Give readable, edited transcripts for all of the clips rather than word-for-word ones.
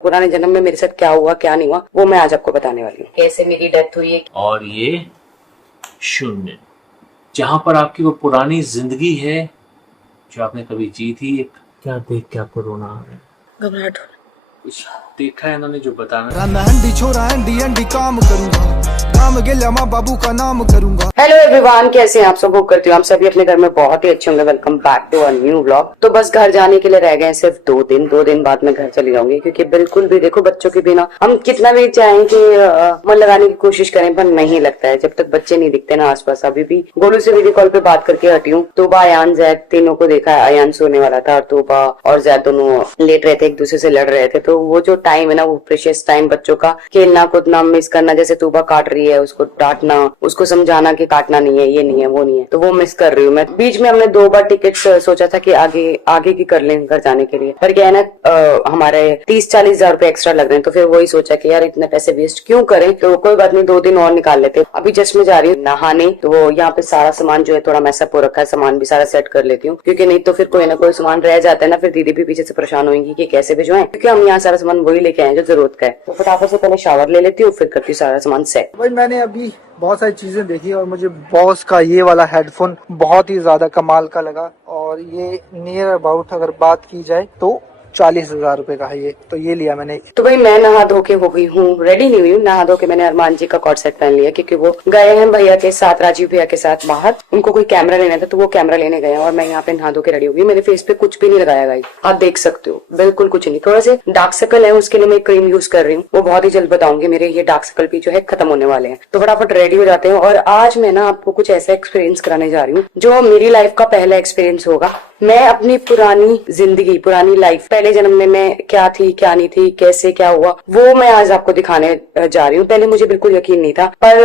पुराने जन्म में मेरे साथ क्या हुआ क्या नहीं हुआ वो मैं आज आपको बताने वाली हूँ। कैसे मेरी डेथ हुई है। और ये शून्य, जहां पर आपकी वो पुरानी जिंदगी है जो आपने कभी जी थी। एक क्या देख के आपको रोना आ रहा है? घबराहट। कुछ देखा है इन्होंने जो बताना। काम करूंगा, काम गेल्या माँ बाबू का नाम करूंगा। हेलो एवरीवन, कैसे हैं आप सब? होप करती हूँ आप सभी अपने घर में बहुत ही अच्छे होंगे। Welcome back to a new vlog. तो बस घर जाने के लिए रह गए सिर्फ 2 दिन बाद मैं घर चली जाऊंगी, क्योंकि बिल्कुल भी देखो बच्चों के बिना हम कितना भी चाहें कि मन लगाने की कोशिश करें पर नहीं लगता है जब तक बच्चे नहीं दिखते ना आसपास। अभी भी गोलू से वीडियो कॉल पे बात करके हटी हूँ। तोबा, अयान, जैद तीनों को देखा है। अयान सोने वाला था और तोबा और जैद दोनों लेट रहे थे, एक दूसरे से लड़ रहे थे। तो वो जो टाइम है ना, वो प्रेशियस टाइम बच्चों का खेलना कूदना मिस करना, जैसे तोबा काट रही है उसको डांटना, उसको समझाना कि काटना नहीं है, ये नहीं है, वो नहीं है, तो वो मिस कर रही हूँ मैं। बीच में हमने 2 बार टिकट सोचा था कि आगे की कर लें घर जाने के लिए, पर क्या है ना हमारे 30-40 हजार रुपए एक्स्ट्रा लग रहे हैं। तो फिर वही सोचा कि यार इतने पैसे वेस्ट क्यों करें, तो कोई बात नहीं 2 दिन और निकाल लेते। अभी जस्ट में जा रही हूँ नहाने, तो यहाँ पे सारा सामान जो है थोड़ा मैसअप हो रखा है, सामान भी सारा सेट कर लेती हूँ, क्योंकि नहीं तो फिर कोई ना कोई सामान रह जाता है ना, फिर दीदी भी पीछे से परेशान होंगी कि कैसे भिजवाएं, क्योंकि हम यहाँ सारा सामान वही लेके आए जो जरूरत का है। तो फटाफट से पहले शावर ले लेती हूँ, फिर करती हूँ सारा सामान सेट। भाई मैंने अभी बहुत सारी चीजें देखी और मुझे बॉस का ये वाला हेडफोन बहुत ही ज्यादा कमाल का लगा। और ये नियर अबाउट अगर बात की जाए तो 40,000 रुपए का है ये, तो ये लिया मैंने। तो भाई मैं नहा धो के हो गई हूँ, रेडी नहीं हुई हूँ। नहा धो के मैंने अरमान जी का कॉर्ड सेट पहन लिया, क्योंकि वो गए हैं भैया के साथ, राजीव भैया के साथ बाहर। उनको कोई कैमरा लेना था तो वो कैमरा लेने गए हैं, और मैं यहाँ पे नहा धो के रेडी हो गई। मेरे फेस पे कुछ भी नहीं लगाया गाइस, आप देख सकते हो, बिल्कुल कुछ नहीं। थोड़ा से डार्क सर्कल है, उसके लिए मैं क्रीम यूज कर रही हूँ, वो बहुत ही जल्द बताऊंगी। मेरे ये डार्क सर्कल भी जो है खत्म होने वाले हैं। तो फटाफट रेडी हो जाते हैं। और आज मैं ना आपको कुछ ऐसा एक्सपीरियंस कराने जा रही हूँ जो मेरी लाइफ का पहला एक्सपीरियंस होगा। मैं अपनी पुरानी जिंदगी, पुरानी लाइफ, पहले जन्म में मैं क्या थी क्या नहीं थी, कैसे क्या हुआ, वो मैं आज आपको दिखाने जा रही हूँ। पहले मुझे बिल्कुल यकीन नहीं था, पर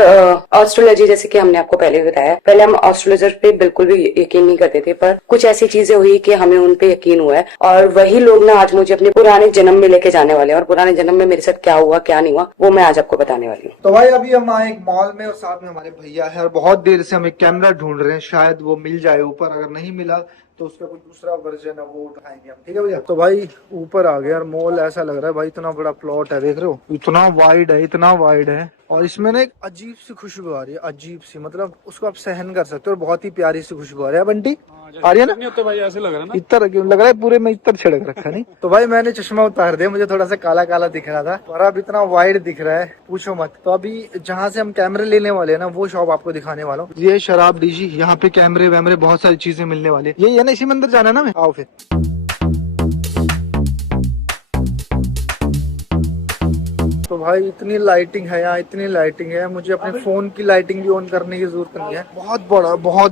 एस्ट्रोलॉजी, जैसे कि हमने आपको पहले बताया, पहले हम एस्ट्रोलॉजर पे बिल्कुल भी यकीन नहीं करते थे, पर कुछ ऐसी चीजें हुई कि हमें उन पे यकीन हुआ है। और वही लोग ना आज मुझे अपने पुराने जन्म में लेके जाने वाले हैं, और पुराने जन्म में मेरे साथ क्या हुआ क्या नहीं हुआ वो मैं आज आपको बताने वाली हूँ। तो भाई अभी हम आए एक मॉल में और साथ में हमारे भैया है, और बहुत देर से हम एक कैमरा ढूंढ रहे हैं, शायद वो मिल जाए ऊपर। अगर नहीं मिला तो उसका कोई दूसरा वर्जन है वो उठाएंगे हम, ठीक है भैया। तो भाई ऊपर आ गया और मॉल ऐसा लग रहा है भाई, इतना बड़ा प्लॉट है, देख रहे हो, इतना वाइड है। और इसमें ना एक अजीब सी खुशबू आ रही है, अजीब सी, मतलब उसको आप सहन कर सकते हो। और बहुत ही प्यारी सी खुशबू आ रही है बंटी, आ रही है ना? तो भाई ऐसे लग रहा है ना, इतर लग रहा है पूरे में इतर छिड़क रखा नहीं। तो भाई मैंने चश्मा उतार दिया, मुझे थोड़ा सा काला काला दिख रहा था, और अब इतना वाइड दिख रहा है पूछो मत। तो अभी जहाँ से हम कैमरे लेने वाले हैं ना, वो शॉप आपको दिखाने वाला हूँ। ये शराब डीजी, यहाँ पे कैमरे वैमरे बहुत सारी चीजें मिलने वाली। यही है ना, इसी मंदिर जाना है ना? मैं आओ फिर। तो भाई इतनी लाइटिंग है यहाँ, इतनी लाइटिंग है, मुझे अपने फोन की लाइटिंग भी ऑन करने की जरूरत नहीं है। बहुत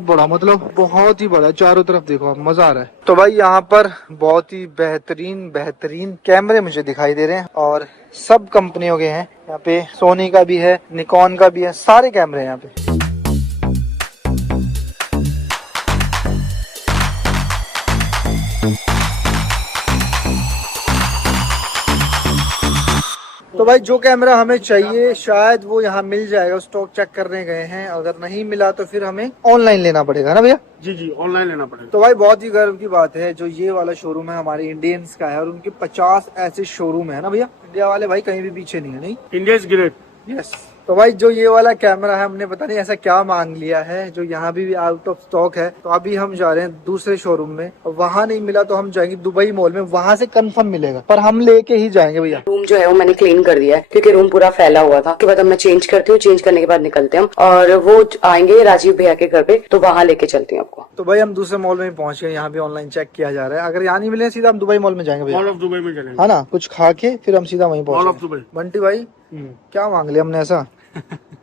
बड़ा मतलब बहुत ही बड़ा, चारों तरफ देखो आप, मजा आ रहा है। तो भाई यहाँ पर बहुत ही बेहतरीन कैमरे मुझे दिखाई दे रहे हैं, और सब कंपनियों के हैं यहाँ पे। सोनी का भी है, निकॉन का भी है, सारे कैमरे यहाँ पे। तो भाई जो कैमरा हमें चाहिए शायद वो यहाँ मिल जाएगा, स्टॉक चेक करने गए हैं। अगर नहीं मिला तो फिर हमें ऑनलाइन लेना पड़ेगा ना भैया? जी ऑनलाइन लेना पड़ेगा। तो भाई बहुत ही गर्व की बात है, जो ये वाला शोरूम है हमारे इंडियंस का है, और उनके 50 ऐसे शोरूम है ना भैया। इंडिया वाले भाई कहीं भी पीछे नहीं है। नहीं, इंडिया इज ग्रेट। यस। तो भाई जो ये वाला कैमरा है, हमने पता नहीं ऐसा क्या मांग लिया है, जो यहाँ भी आउट ऑफ स्टॉक है। तो अभी हम जा रहे हैं दूसरे शोरूम में, वहाँ नहीं मिला तो हम जाएंगे दुबई मॉल में, वहाँ से कंफर्म मिलेगा, पर हम लेके ही जाएंगे भैया। रूम जो है वो मैंने क्लीन कर दिया है, क्योंकि रूम पूरा फैला हुआ था। उसके बाद मैं चेंज करती हूँ, चेंज करने के बाद निकलते हैं हम, और वो आएंगे राजीव भैया के घर पे, तो वहाँ लेके चलती हूँ आपको। तो भाई हम दूसरे मॉल में पहुंच गए, यहाँ भी ऑनलाइन चेक किया जा रहा है। अगर यहाँ नहीं मिले सीधा हम दुबई मॉल में जाएंगे भैया। मॉल ऑफ दुबई में चलेंगे, है ना? कुछ खा के फिर हम सीधा वहीं मॉल ऑफ पहुंचे। दुबई। बंटी भाई क्या मांग लिया हमने ऐसा?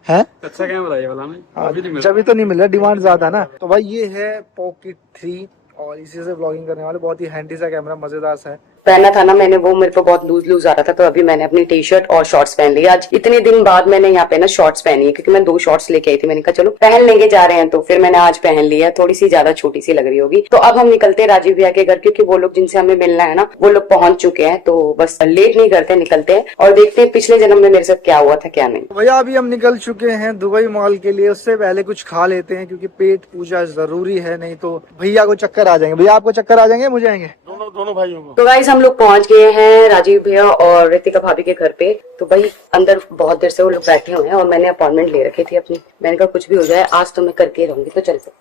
है अच्छा कैमरा ये वाला नहीं, जब भी तो नहीं मिल रहा, डिमांड ज्यादा ना। तो भाई ये है Pocket 3, और इसी से ब्लॉगिंग करने वाले, बहुत ही हैंडी सा कैमरा, मजेदार सा है। पहना था ना मैंने, वो मेरे को बहुत लूज आ रहा था, तो अभी मैंने अपनी टी शर्ट और शॉर्ट्स पहन ली। आज इतने दिन बाद मैंने यहाँ पे ना शॉर्ट्स पहनी है, क्योंकि मैं 2 शॉर्ट्स लेके आई थी। मैंने कहा चलो पहन लेंगे, जा रहे हैं, तो फिर मैंने आज पहन लिया। थोड़ी सी ज्यादा छोटी सी लग रही होगी। तो अब हम निकलते हैं राजीव भैया के घर, क्योंकि वो लोग जिनसे हमें मिलना है ना, वो लोग पहुंच चुके हैं। तो बस लेट नहीं करते, निकलते हैं और देखते हैं पिछले जन्म में मेरे साथ क्या हुआ था क्या नहीं। भैया अभी हम निकल चुके हैं दुबई मॉल के लिए। उससे पहले कुछ खा लेते हैं, क्योंकि पेट पूजा जरूरी है, नहीं तो भैया को चक्कर आ जाएंगे। भैया आपको चक्कर आ जाएंगे, मुझे आएंगे? दोनों दोनों भाइयों को। तो गाइस हम लोग पहुंच गए हैं राजीव भैया और रितिका भाभी के घर पे। तो भाई अंदर बहुत देर से वो लोग बैठे हुए हैं और मैंने अपॉइंटमेंट ले रखी थी अपनी। मैंने कहा कुछ भी हो जाए आज तो मैं करके रहूंगी, तो चलते।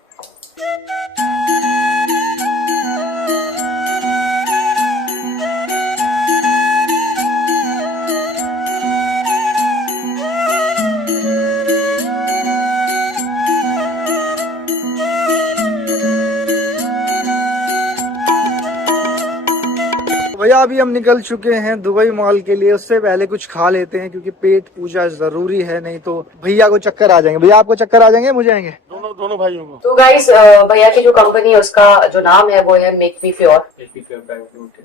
भैया अभी हम निकल चुके हैं दुबई मॉल के लिए। उससे पहले कुछ खा लेते हैं क्योंकि पेट पूजा जरूरी है, नहीं तो भैया को चक्कर आ जाएंगे। भैया आपको चक्कर आ जाएंगे, मुझे आएंगे? दोनों भाइयों को। तो गाइस भैया की जो कंपनी है उसका जो नाम है वो है मेक मी प्योर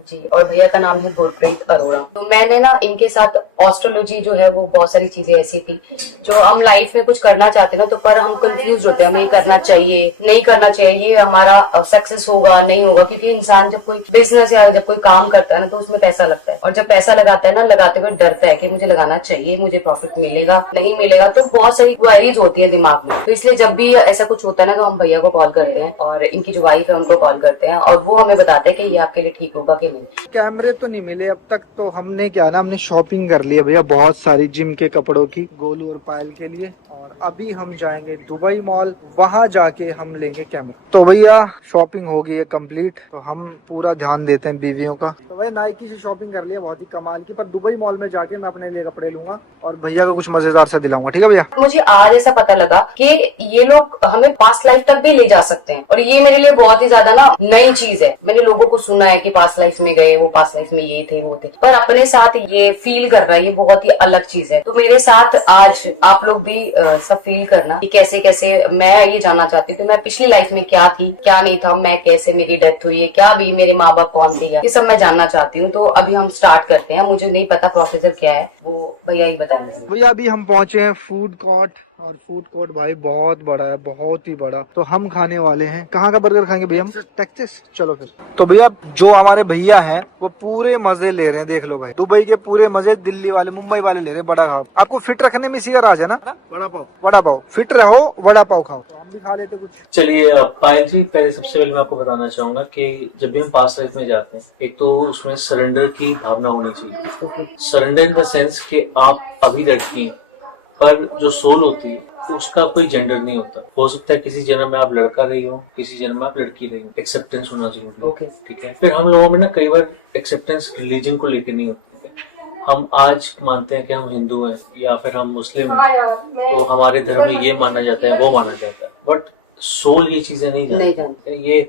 जी, और भैया का नाम है गुरप्रीत अरोड़ा। तो मैंने ना इनके साथ एस्ट्रोलॉजी जो है वो बहुत सारी चीजें ऐसी थी जो हम लाइफ में कुछ करना चाहते हैं ना, तो पर हम कंफ्यूज होते हैं हमें ये करना चाहिए नहीं करना चाहिए, ये हमारा सक्सेस होगा नहीं होगा। क्योंकि इंसान जब कोई बिजनेस या जब कोई काम करता है ना तो उसमें पैसा लगता है, और जब पैसा लगाता है ना लगाते हुए डरता है कि मुझे लगाना चाहिए, मुझे प्रॉफिट मिलेगा नहीं मिलेगा, तो बहुत सारी क्वेरीज होती है दिमाग में। तो इसलिए जब भी ऐसा कुछ होता है ना तो हम भैया को कॉल करते हैं और इनकी जो वाइफ है उनको कॉल करते हैं और वो हमें बताते हैं कि ये आपके लिए ठीक होगा कि नहीं। कैमरे तो नहीं मिले अब तक, तो हमने क्या ना हमने शॉपिंग कर ली है भैया बहुत सारी जिम के कपड़ों की, गोलू और पायल के लिए। और अभी हम जाएंगे दुबई मॉल, वहां जाके हम लेंगे कैमरा। तो भैया शॉपिंग हो गई है कंप्लीट, तो हम पूरा ध्यान देते हैं बीवियों का। तो भैया नाइकी से शॉपिंग कर लिया बहुत ही कमाल की, पर दुबई मॉल में जाके मैं अपने लिए कपड़े लूंगा और भैया को कुछ मजेदार से दिलाऊंगा। ठीक है भैया? मुझे आज ऐसा पता लगा कि ये लोग हमें पास्ट लाइफ तक भी ले जा सकते हैं, और ये मेरे लिए बहुत ही ज्यादा ना नई चीज है। मैंने लोगों को सुना है कि पास्ट लाइफ में गए, वो पास्ट लाइफ में ये थे वो थे, पर अपने साथ ये फील करना ये बहुत ही अलग चीज है। तो मेरे साथ आज आप लोग भी सब फील करना कि कैसे कैसे मैं ये जानना चाहती हूँ मैं पिछली लाइफ में क्या थी क्या नहीं था, मैं कैसे मेरी डेथ हुई है, क्या भी मेरे माँ बाप कौन थे, ये सब मैं जानना चाहती हूँ। तो अभी हम स्टार्ट करते हैं। मुझे नहीं पता प्रोसीजर क्या है, वो भैया ही बताएंगे। भैया अभी हम पहुंचे हैं फूड कोर्ट, और फूड कोर्ट भाई बहुत बड़ा है, बहुत ही बड़ा। तो हम खाने वाले हैं, कहाँ का बर्गर खाएंगे भैया हम? टेक्सास। चलो फिर। तो भैया जो हमारे भैया हैं वो पूरे मजे ले रहे हैं, देख लो भाई दुबई के पूरे मजे दिल्ली वाले मुंबई वाले ले रहे हैं। बड़ा खाओ, आपको फिट रखने में इसी का राज है ना? बड़ा पाव फिट रहो, बड़ा पाव खाओ। तो हम भी खा लेते कुछ। चलिए पायल जी, पहले सबसे पहले मैं आपको बताना चाहूंगा कि जब भी हम पास्ट लाइफ में जाते हैं एक तो उसमें सरेंडर की भावना होनी चाहिए। सरेंडर इन द सेंस कि आप अभी लड़की हैं, पर जो सोल होती है उसका कोई जेंडर नहीं होता। हो सकता है किसी जन्म में आप लड़का रही हो, किसी जन्म में आप लड़की रही हो। एक्सेप्टेंस होना जरूरी है। ठीक है। फिर हम लोगों में ना कई बार एक्सेप्टेंस रिलीजन को लेकर नहीं होती है। हम आज मानते हैं कि हम हिंदू हैं या फिर हम मुस्लिम हैं, तो हमारे धर्म में ये माना जाता है वो माना जाता है, बट सोल ये चीजें नहीं जानते। ये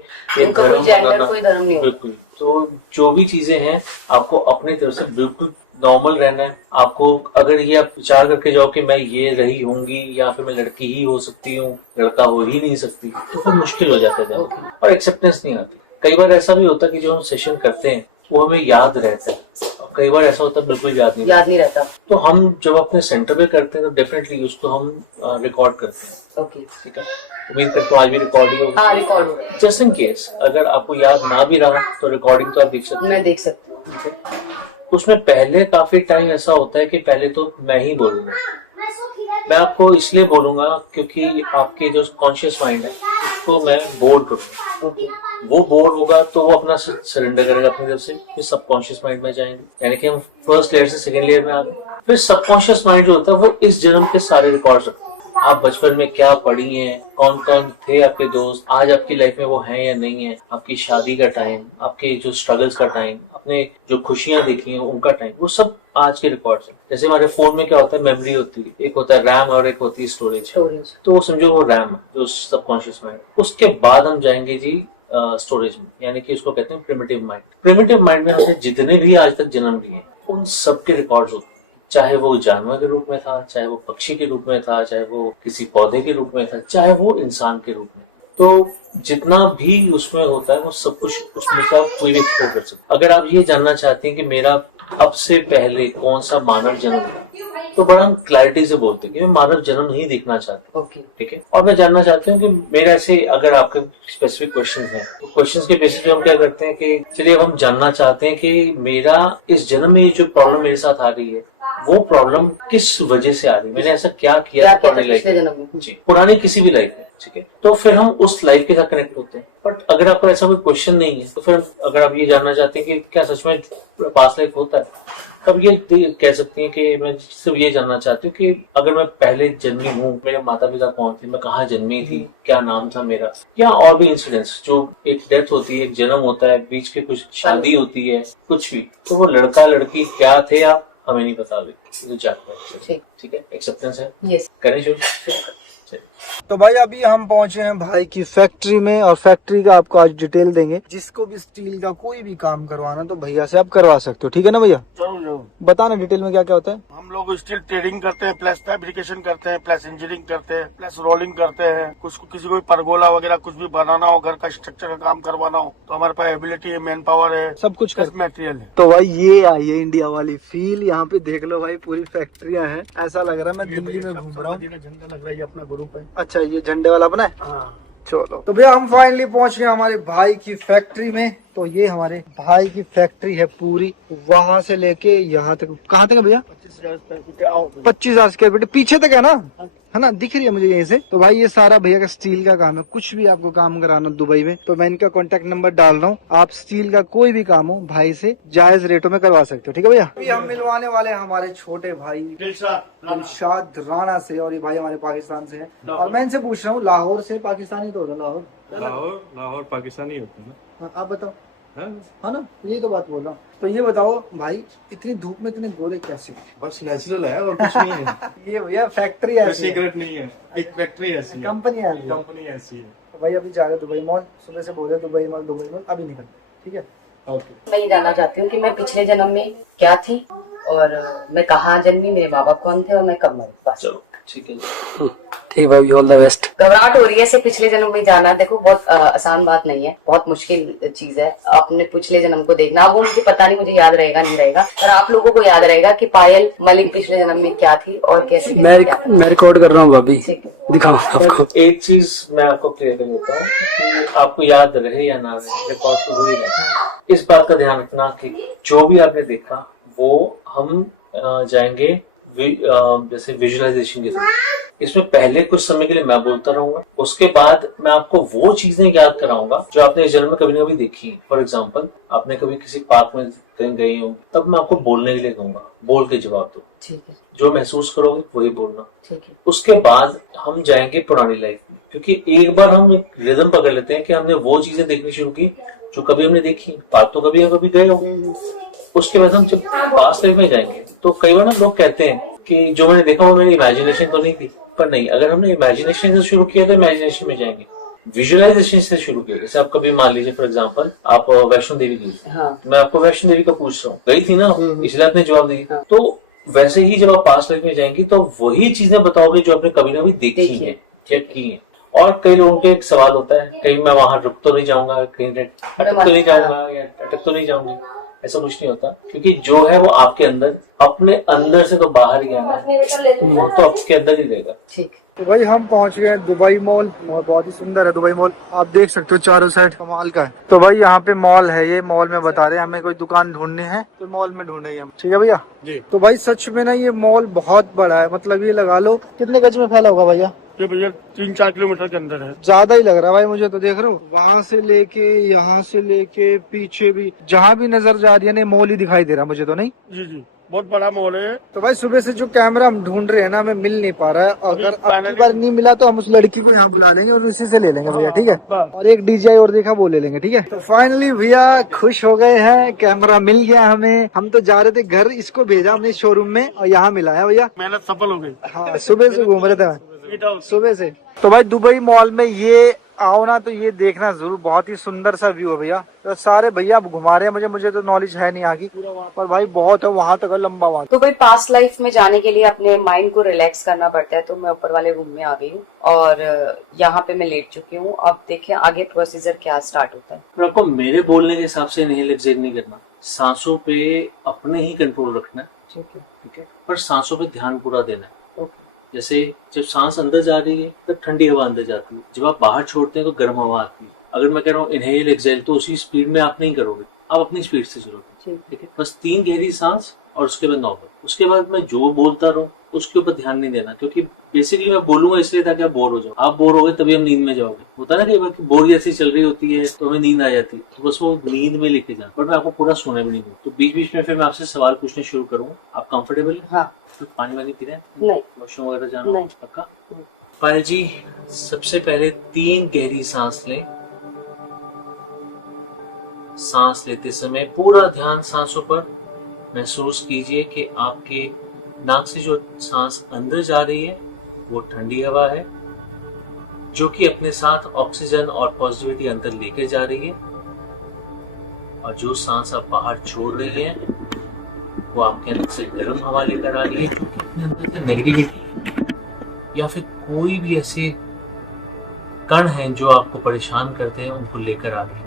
धर्म बिल्कुल। तो जो भी चीजें हैं आपको अपनी तरफ से बिल्कुल नॉर्मल रहना है। आपको अगर ये आप विचार करके जाओ कि मैं ये रही होंगी या फिर मैं लड़की ही हो सकती हूँ, लड़का हो ही नहीं सकती, तो फिर मुश्किल हो जाता है और एक्सेप्टेंस नहीं आती। कई बार ऐसा भी होता है कि जो हम सेशन करते हैं वो हमें याद रहता है, कई बार ऐसा होता है बिल्कुल याद नहीं रहता। तो हम जब अपने सेंटर पे करते हैं तो डेफिनेटली उसको हम रिकॉर्ड करते हैं। ठीक है। उम्मीद करता हूँ आज भी रिकॉर्डिंग होगी। जस्ट इन केस अगर आपको याद ना भी रहा तो रिकॉर्डिंग तो आप देख सकते हैं। मैं देख सकती हूँ। उसमें पहले काफी टाइम ऐसा होता है कि पहले तो मैं ही बोलूंगा। मैं आपको इसलिए बोलूंगा क्योंकि आपके जो कॉन्शियस माइंड है उसको मैं बोर्ड करूंगा। वो बोर्ड होगा तो वो अपना सरेंडर करेगा अपनी तरफ से, फिर सबकॉन्शियस माइंड में जाएंगे, यानी कि हम फर्स्ट लेयर से सेकेंड लेयर में आ गए। फिर सबकॉन्शियस माइंड जो होता है वो इस जन्म के सारे रिकॉर्ड्स रखता है। आप बचपन में क्या पढ़ी हैं, कौन कौन थे आपके दोस्त, आज आपकी लाइफ में वो हैं या नहीं है, आपकी शादी का टाइम, आपके जो स्ट्रगल्स का टाइम, अपने जो खुशियां देखी हैं उनका टाइम, वो सब आज के रिकॉर्ड्स हैं। जैसे हमारे फोन में क्या होता है, मेमोरी होती है, एक होता है रैम और एक होती है स्टोरेज। तो वो समझो वो रैम जो सबकॉन्शियस माइंड। उसके बाद हम जाएंगे जी स्टोरेज में, यानी कि उसको कहते हैं प्रिमिटिव माइंड। प्रिमिटिव माइंड में हमने जितने भी आज तक जन्म लिए उन सब के रिकॉर्ड्स होते हैं, चाहे वो जानवर के रूप में था, चाहे वो पक्षी के रूप में था, चाहे वो किसी पौधे के रूप में था, चाहे वो इंसान के रूप में। तो जितना भी उसमें होता है वो सब कुछ उसमें से आप कोई भी एक्सप्लोर कर सकते। अगर आप ये जानना चाहते हैं कि मेरा अब से पहले कौन सा मानव जन्म था, तो बड़ा हम क्लैरिटी से बोलते हैं कि मैं मानव जन्म नहीं देखना चाहता। ठीक है। और मैं जानना चाहती हूँ कि मेरे ऐसे अगर आपके स्पेसिफिक क्वेश्चन हैं तो क्वेश्चन के बेसिस पे हम क्या करते हैं कि चलिए अब हम जानना चाहते हैं कि मेरा इस जन्म में जो प्रॉब्लम मेरे साथ आ रही है वो प्रॉब्लम किस वजह से आ रही है, मैंने ऐसा क्या किया पुरानी लाइफ में जी, पुरानी किसी भी लाइफ में। ठीक है, तो फिर हम उस लाइफ के साथ कनेक्ट होते हैं। बट अगर आपको ऐसा कोई क्वेश्चन नहीं है तो फिर अगर आप ये जानना चाहते हैं कि क्या सच में पास्ट लाइफ होता है, तब ये कह सकती हैं कि मैं सिर्फ ये जानना चाहती हूँ कि अगर मैं पहले जन्मी हूँ, मेरे माता पिता कौन थे, मैं कहाँ जन्मी थी, क्या नाम था मेरा, या और भी इंसिडेंट्स, जो एक डेथ होती है, एक जन्म होता है, बीच के कुछ शादी होती है, कुछ भी, तो वो लड़का लड़की क्या थे आप हमें नहीं बता रहे, ठीक है, एक्सेप्टेंस है, यस करें जो। तो भाई अभी हम पहुंचे हैं भाई की फैक्ट्री में, और फैक्ट्री का आपको आज डिटेल देंगे। जिसको भी स्टील का कोई भी काम करवाना तो भैया से आप करवा सकते हो, ठीक है ना भैया? जरूर जरूर। बताना डिटेल में क्या क्या होता है। हम लोग स्टील ट्रेडिंग करते हैं, प्लस फैब्रिकेशन करते हैं, प्लस इंजीनियरिंग करते हैं, प्लस रोलिंग करते हैं। कुछ किसी को परगोला वगैरह कुछ भी बनाना हो, घर का स्ट्रक्चर का काम करवाना हो तो हमारे पास एबिलिटी है, मैन पावर है, सब कुछ कर मटेरियल है। तो भाई ये आई है इंडिया वाली फील। यहाँ पे देख लो भाई पूरी फैक्ट्रियाँ हैं, ऐसा लग रहा है मैं दिल्ली में घूम रहा हूँ। झंडा लग रहा है, अपना ग्रुप है। अच्छा ये झंडे वाला अपना है। हाँ। चलो तो भैया हम फाइनली पहुंच गए हमारे भाई की फैक्ट्री में। तो ये हमारे भाई की फैक्ट्री है पूरी, वहां से लेके यहाँ तक। कहाँ तक है भैया? 25,000 स्क्वायर फीट पीछे तक है ना, है ना, दिख रही है मुझे यहीं से। तो भाई ये सारा भैया का स्टील का काम है। कुछ भी आपको काम कराना दुबई में तो मैं इनका कॉन्टेक्ट नंबर डाल रहा हूँ, आप स्टील का कोई भी काम हो भाई से जायज रेटों में करवा सकते हो, ठीक है भैया? अभी हम मिलवाने वाले हैं हमारे छोटे भाई दिलशाद राणा से, और ये भाई हमारे पाकिस्तान से है। और मैं इनसे पूछ रहा हूँ लाहौर से पाकिस्तानी तो होता लाहौर पाकिस्तानी होता है ना? हाँ, आप बताओ। हाँ? हाँ ना, यही तो बात बोल रहा हूँ। तो ये बताओ भाई इतनी धूप में इतने गोरे कैसे हो? बस नेचुरल है और कुछ नहीं है। ये भैया फैक्ट्री कोई ऐसी है, सीक्रेट नहीं है, एक फैक्ट्री ऐसी है, कंपनी ऐसी है। कंपनी ऐसी है। तो भाई अभी जा रहे दुबई मॉल, सुबह से बोले दुबई मॉल अभी निकलते, ठीक है? ओके। मैं ये जानना चाहती हूँ कि मैं पिछले जन्म में क्या थी, और मैं कहाँ जन्मी, मेरे माँ बाप कौन थे, और मैं कब मरी, बस। चलो ठीक है, ठीक भाई, ऑल द बेस्ट। घबराहट हो रही है, सिर्फ पिछले जन्म में जाना। देखो बहुत आसान बात नहीं है, बहुत मुश्किल चीज है अपने पिछले जन्म को देखना। वो मुझे पता नहीं, मुझे याद रहेगा नहीं रहेगा, पर आप लोगों को याद रहेगा कि पायल मलिक पिछले जन्म में क्या थी और कैसे। मैं रिकॉर्ड कर रहा हूँ भाभी, दिखाओ आपको। एक चीज मैं आपको क्लियर कर देता हूँ कि आपको याद रहे या ना रहे, रिकॉर्ड तो हो ही नहीं। इस बात का ध्यान रखना कि जो भी आपने देखा वो हम जाएंगे जैसे विजुअलाइजेशन के साथ। इसमें पहले कुछ समय के लिए मैं बोलता रहूंगा, उसके बाद मैं आपको वो चीजें याद कराऊंगा जो आपने इस जन्म में कभी ना कभी देखी। फॉर एग्जाम्पल, आपने कभी किसी पार्क में कहीं गई हो, तब मैं आपको बोलने के लिए कहूंगा, बोल के जवाब दो, ठीक है? जो महसूस करोगे वही बोलना, ठीक है। उसके बाद हम जाएंगे पुरानी लाइफ में, क्योंकि एक बार हम एक रिदम पकड़ लेते हैं कि हमने वो चीजें देखनी शुरू की जो कभी हमने देखी। पार्क तो कभी हम कभी गए हो, उसके बाद हम जब पास्ट लाइफ में जाएंगे तो कई बार ना लोग कहते हैं कि जो मैंने देखा वो मेरी इमेजिनेशन तो नहीं थी, पर नहीं, अगर हमने इमेजिनेशन से शुरू किया तो इमेजिनेशन में जाएंगे। विजुअलाइजेशन से शुरू किया, जैसे आप कभी मान लीजिए फॉर एग्जांपल आप वैष्णो देवी गई, हाँ। मैं आपको वैष्णो देवी का पूछ रहा हूँ, गई थी ना, इसलिए आपने जवाब दिया। तो वैसे ही जब आप पास्ट लाइफ में जाएंगे तो वही चीजें बताओगे जो आपने कभी ना कभी देखी है, चेक की है। और कई लोगों के एक सवाल होता है, कहीं मैं वहां रुक तो नहीं जाऊंगा, कहीं अटक तो नहीं जाऊंगा या अटक तो नहीं जाऊंगी। ऐसा कुछ नहीं होता, क्योंकि जो है वो आपके अंदर, अपने अंदर से तो बाहर ही आना है, वो तो आपके अंदर ही रहेगा। ठीक। तो भाई हम पहुंच गए दुबई मॉल, बहुत ही सुंदर है दुबई मॉल, आप देख सकते हो चारों साइड कमाल का है। तो भाई यहाँ पे मॉल है, ये मॉल में बता रहे हैं हमें कोई दुकान ढूंढनी है तो मॉल में ढूंढेंगे हम, ठीक है भैया जी। तो भाई सच में ना ये मॉल बहुत बड़ा है, मतलब ये लगा लो कितने गज में फैला होगा भैया? ये भैया 3-4 किलोमीटर के अंदर है। ज्यादा ही लग रहा है भाई मुझे तो, देख रहे हो वहाँ से लेके यहाँ से लेके पीछे भी, जहाँ भी नजर जा रही है ना मॉल ही दिखाई दे रहा मुझे तो। नहीं जी जी, बहुत बड़ा मॉल है। तो भाई सुबह से जो कैमरा हम ढूंढ रहे हैं ना हमें मिल नहीं पा रहा है, अगर अब की बार नहीं मिला तो हम उस लड़की को यहाँ बुला लेंगे और उसी से ले लेंगे भैया, ठीक है? और एक डीजे और देखा वो ले लेंगे, ठीक है? तो फाइनली भैया खुश हो गए हैं, कैमरा मिल गया हमें। हम तो जा रहे थे घर, इसको भेजा हमने शोरूम में और यहाँ मिला है भैया। मेहनत सफल हो गई। हाँ, सुबह से घूम रहे थे सुबह से। तो भाई दुबई मॉल में ये आओ ना तो ये देखना जरूर, बहुत ही सुंदर सा व्यू है भैया। तो सारे भैया घुमा रहे हैं, मुझे तो नॉलेज है नहीं आगे, पर भाई बहुत है वहाँ तक लंबा वहाँ। तो भाई पास्ट लाइफ में जाने के लिए अपने माइंड को रिलैक्स करना पड़ता है, तो मैं ऊपर वाले रूम में आ गई हूँ और यहाँ पे मैं लेट चुकी हूँ। अब देखिए आगे प्रोसीजर क्या स्टार्ट होता है। पर आपको मेरे बोलने के हिसाब से इनहेल एक्सहेल नहीं करना, सांसों पे अपने ही कंट्रोल रखना है, ठीक है? पर सांसों पे ध्यान पूरा देना है। जैसे जब सांस अंदर जा रही है तब ठंडी हवा अंदर जाती है, जब आप बाहर छोड़ते हैं तो गर्म हवा आती है। अगर मैं कह रहा हूँ इनहेल एक्सहेल तो उसी स्पीड में आप नहीं करोगे, आप अपनी स्पीड से चलोगे, ठीक है? बस 3 गहरी सांस और उसके बाद नॉर्मल, उसके बाद मैं जो बोलता रहूँ उसके ऊपर ध्यान नहीं देना, क्योंकि बेसिकली मैं बोलूंगा इसलिए ताकि आप बोर हो जाओ। आप बोर हो गए तभी हम नींद में जाओगे। होता है ना कि बोरियत ऐसी चल रही होती है तो हमें नींद आ जाती है, तो बस वो नींद में लेके जाना। बट मैं आपको पूरा सोने भी नहीं दूँ, तो बीच बीच में फिर मैं आपसे सवाल पूछने शुरू करूंगा। आप कंफर्टेबल हैं? हाँ। तो पानी वानी पी रहे हैं? नहीं। वॉशरूम वगैरह जाना? नहीं। पक्का? पायल जी, सबसे पहले 3 गहरी सांस लें। सांस लेते समय पूरा ध्यान सांसों पर। महसूस कीजिए कि आपके नाक से जो सांस अंदर जा रही है वो ठंडी हवा है, जो कि अपने साथ ऑक्सीजन और पॉजिटिविटी अंदर लेकर जा रही है, और जो सांस आप बाहर छोड़ रही है वो आपके अंदर से गर्म हवा लेकर आ रही है, जो कि अपने अंदर से नेगेटिविटी या फिर कोई भी ऐसे कण हैं जो आपको परेशान करते हैं उनको लेकर आ रही है।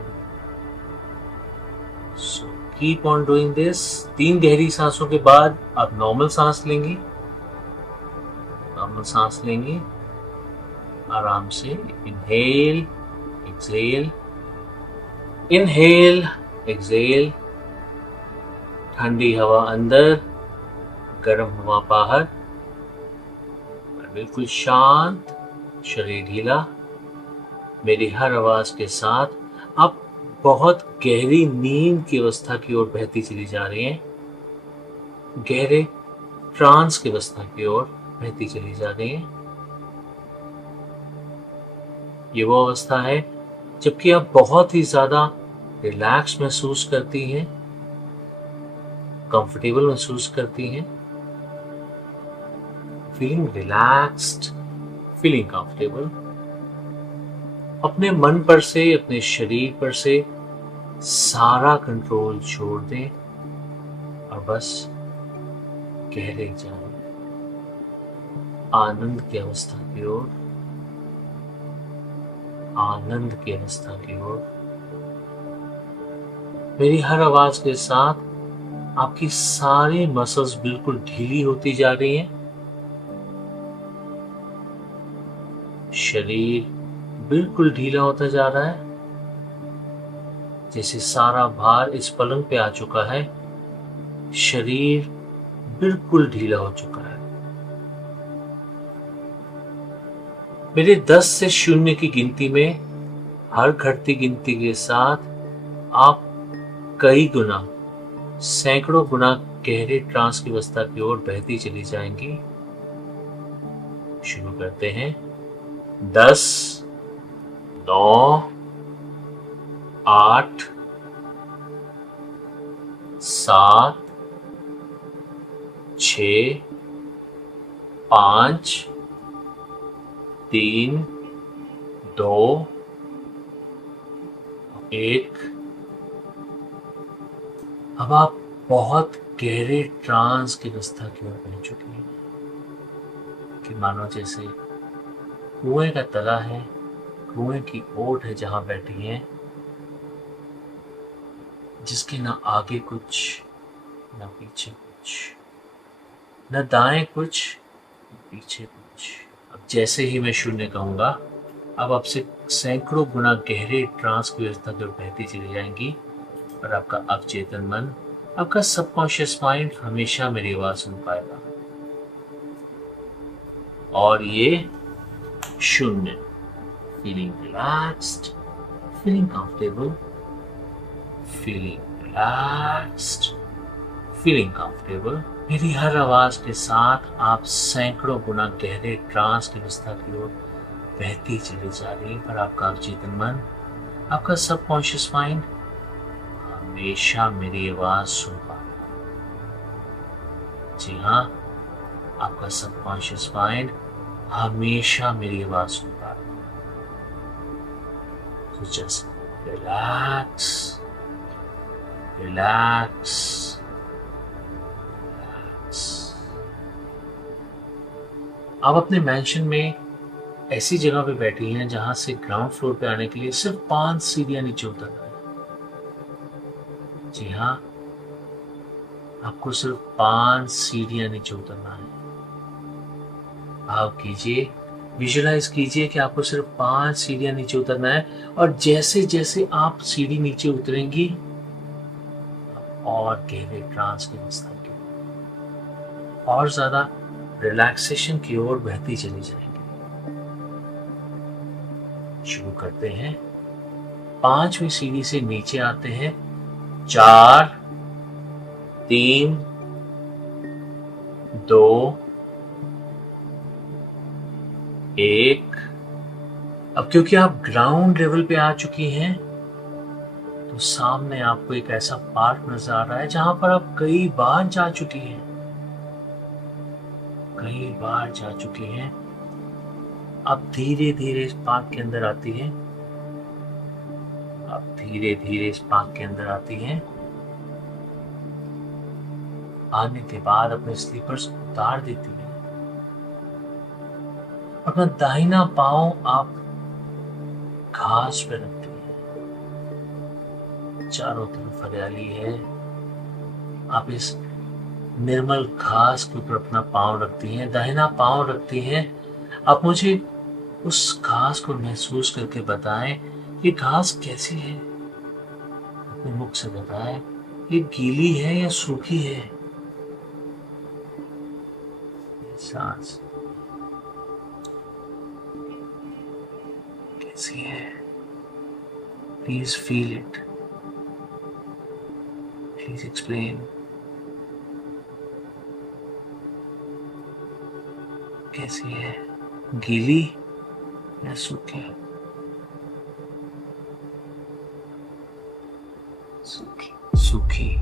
So keep on doing this. 3 गहरी सांसों के बाद आप नॉर्मल सांस लेंगी। नॉर्मल सांस लेंगी आराम से। Inhale, exhale, inhale, exhale. ठंडी हवा अंदर, गर्म हवा बाहर, और बिल्कुल शांत, शरीर ढीला। मेरी हर आवाज के साथ आप बहुत गहरी नींद की अवस्था की ओर बहती चली जा रही हैं। गहरे ट्रांस की अवस्था की ओर बहती चली जा रही हैं। ये वो अवस्था है जबकि आप बहुत ही ज्यादा रिलैक्स महसूस करती हैं, कंफर्टेबल महसूस करती हैं। Feeling relaxed, feeling comfortable. अपने मन पर से, अपने शरीर पर से सारा कंट्रोल छोड़ दें और बस गहरे जाएं आनंद की अवस्था की ओर, आनंद की अवस्था की ओर। मेरी हर आवाज के साथ आपकी सारी मसल्स बिल्कुल ढीली होती जा रही हैं। शरीर बिल्कुल ढीला होता जा रहा है, जैसे सारा भार इस पलंग पे आ चुका है। शरीर बिल्कुल ढीला हो चुका है। मेरे 10 से 0 की गिनती में हर घटती गिनती के साथ आप कई गुना, सैकड़ों गुना गहरे ट्रांस की अवस्था की ओर बहती चली जाएंगी। शुरू करते हैं। 10, 9, 8, 7, 6, 5, 3, 2, 1। अब आप बहुत गहरे ट्रांस की अवस्था की ओर बह चुकी हैं, कि मानो जैसे कुएं का तला है, कुएं की ओट है जहां बैठी हैं, जिसके ना आगे कुछ, ना पीछे कुछ, न दाएं कुछ, पीछे कुछ। अब जैसे ही मैं 0 कहूंगा, अब आपसे सैकड़ों गुना गहरे ट्रांस की अवस्था की ओर बहती चली जाएंगी, और आपका अवचेतन मन, आपका सबकॉन्शियस माइंड हमेशा मेरी आवाज सुन पाएगा। और ये 0, feeling relaxed, feeling comfortable, feeling relaxed, feeling comfortable. मेरी हर आवाज के साथ आप सैकड़ों गुना गहरे ट्रांस की अवस्था की ओर बहती चली जा रही है, पर आपका अवचेतन मन, आपका सबकॉन्शियस माइंड हमेशा मेरी आवाज सुन पाता है। जी हाँ, आपका सबकॉन्शियस माइंड हमेशा मेरी आवाज सुन पाता है। तो जस्ट रिलैक्स, रिलैक्स, रिलैक्स। आप अपने मैंशन में ऐसी जगह पे बैठी हैं जहां से ग्राउंड फ्लोर पे आने के लिए सिर्फ 5 सीढ़ियां नीचे उतरना है। जी हाँ, आपको सिर्फ 5 सीढ़ियां नीचे उतरना है। भाव कीजिए, विजुलाइज कीजिए कि आपको सिर्फ 5 सीढ़ियां नीचे उतरना है, और जैसे जैसे आप सीढ़ी नीचे उतरेंगी, और गहरे ट्रांस की अवस्था की और ज्यादा रिलैक्सेशन की ओर बहती चली जाएंगी। शुरू करते हैं। 5वीं सीढ़ी से नीचे आते हैं। 4, 3, 2, 1। अब क्योंकि आप ग्राउंड लेवल पे आ चुकी हैं तो सामने आपको एक ऐसा पार्क नजर आ रहा है जहां पर आप कई बार जा चुकी हैं, कई बार जा चुकी हैं। आप धीरे धीरे इस पार्क के अंदर आती हैं। आप धीरे धीरे इस पार्क के अंदर आती हैं। आने के बाद अपने स्लीपर्स उतार देती हैं। अपना दाहिना पांव आप घास पे रखती हैं। चारों तरफ हरियाली है। आप इस निर्मल घास के ऊपर अपना पांव रखती हैं, दाहिना पांव रखती हैं। आप मुझे उस घास को महसूस करके बताएं ये घास कैसी है। अपने मुख से बताएं ये गीली है या सूखी है। सांस कैसी है, please feel it, please explain. कैसी है, गीली या सूखी? सूखी।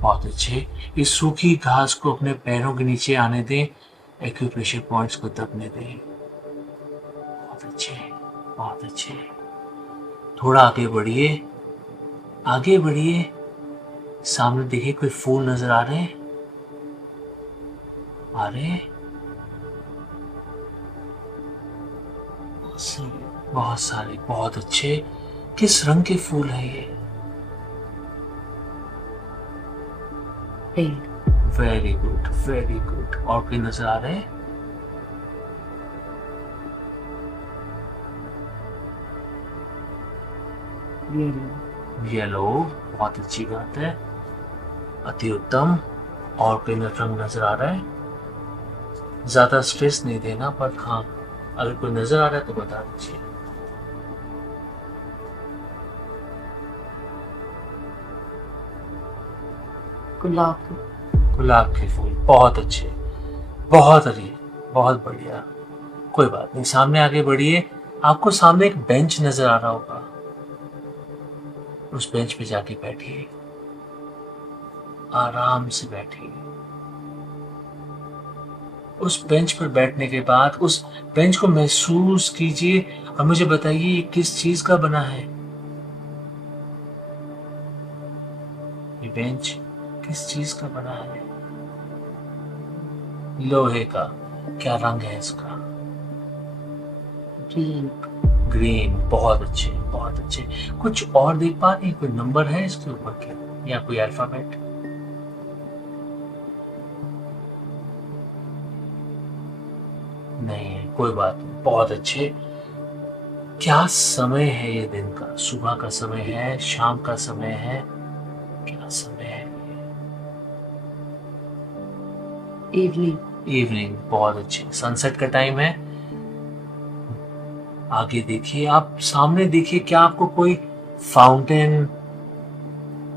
बहुत अच्छे। इस सूखी घास को अपने पैरों के नीचे आने दें, एक्यूप्रेशर पॉइंट्स को दबने दें। बहुत अच्छे, बहुत अच्छे। थोड़ा आगे बढ़िए, आगे बढ़िए। सामने देखिए कोई फूल नजर आ रहे हैं? आ रहे हैं? बहुत सारे, बहुत अच्छे। किस रंग के फूल है ये? Very good, very good. और कोई नजर आ रहे हैं? येलो। बहुत अच्छी बात है, अति उत्तम। और कोई रंग नजर आ रहा है? ज्यादा स्ट्रेस नहीं देना, पर हाँ अगर कोई नजर आ रहा है तो बता दीजिए। गुलाब के फूल। बहुत अच्छे, बहुत अच्छे, बहुत बढ़िया। कोई बात नहीं, सामने आगे बढ़िए। आपको सामने एक बेंच नजर आ रहा होगा, उस बेंच पे जाके बैठिए, आराम से बैठिए। उस बेंच पर बैठने के बाद उस बेंच को महसूस कीजिए और मुझे बताइए ये किस चीज का बना है? ये बेंच किस चीज का बना है? लोहे का। क्या रंग है इसका? ग्रीन। बहुत अच्छे, बहुत अच्छे। कुछ और देख पा रही? कोई नंबर है इसके ऊपर क्या, या कोई अल्फाबेट? नहीं है, कोई बात नहीं। बहुत अच्छे। क्या समय है ये दिन का? सुबह का समय है, शाम का समय है, क्या समय है? इवनिंग। बहुत अच्छे। सनसेट का टाइम है। आगे देखिए, आप सामने देखिए, क्या आपको कोई फाउंटेन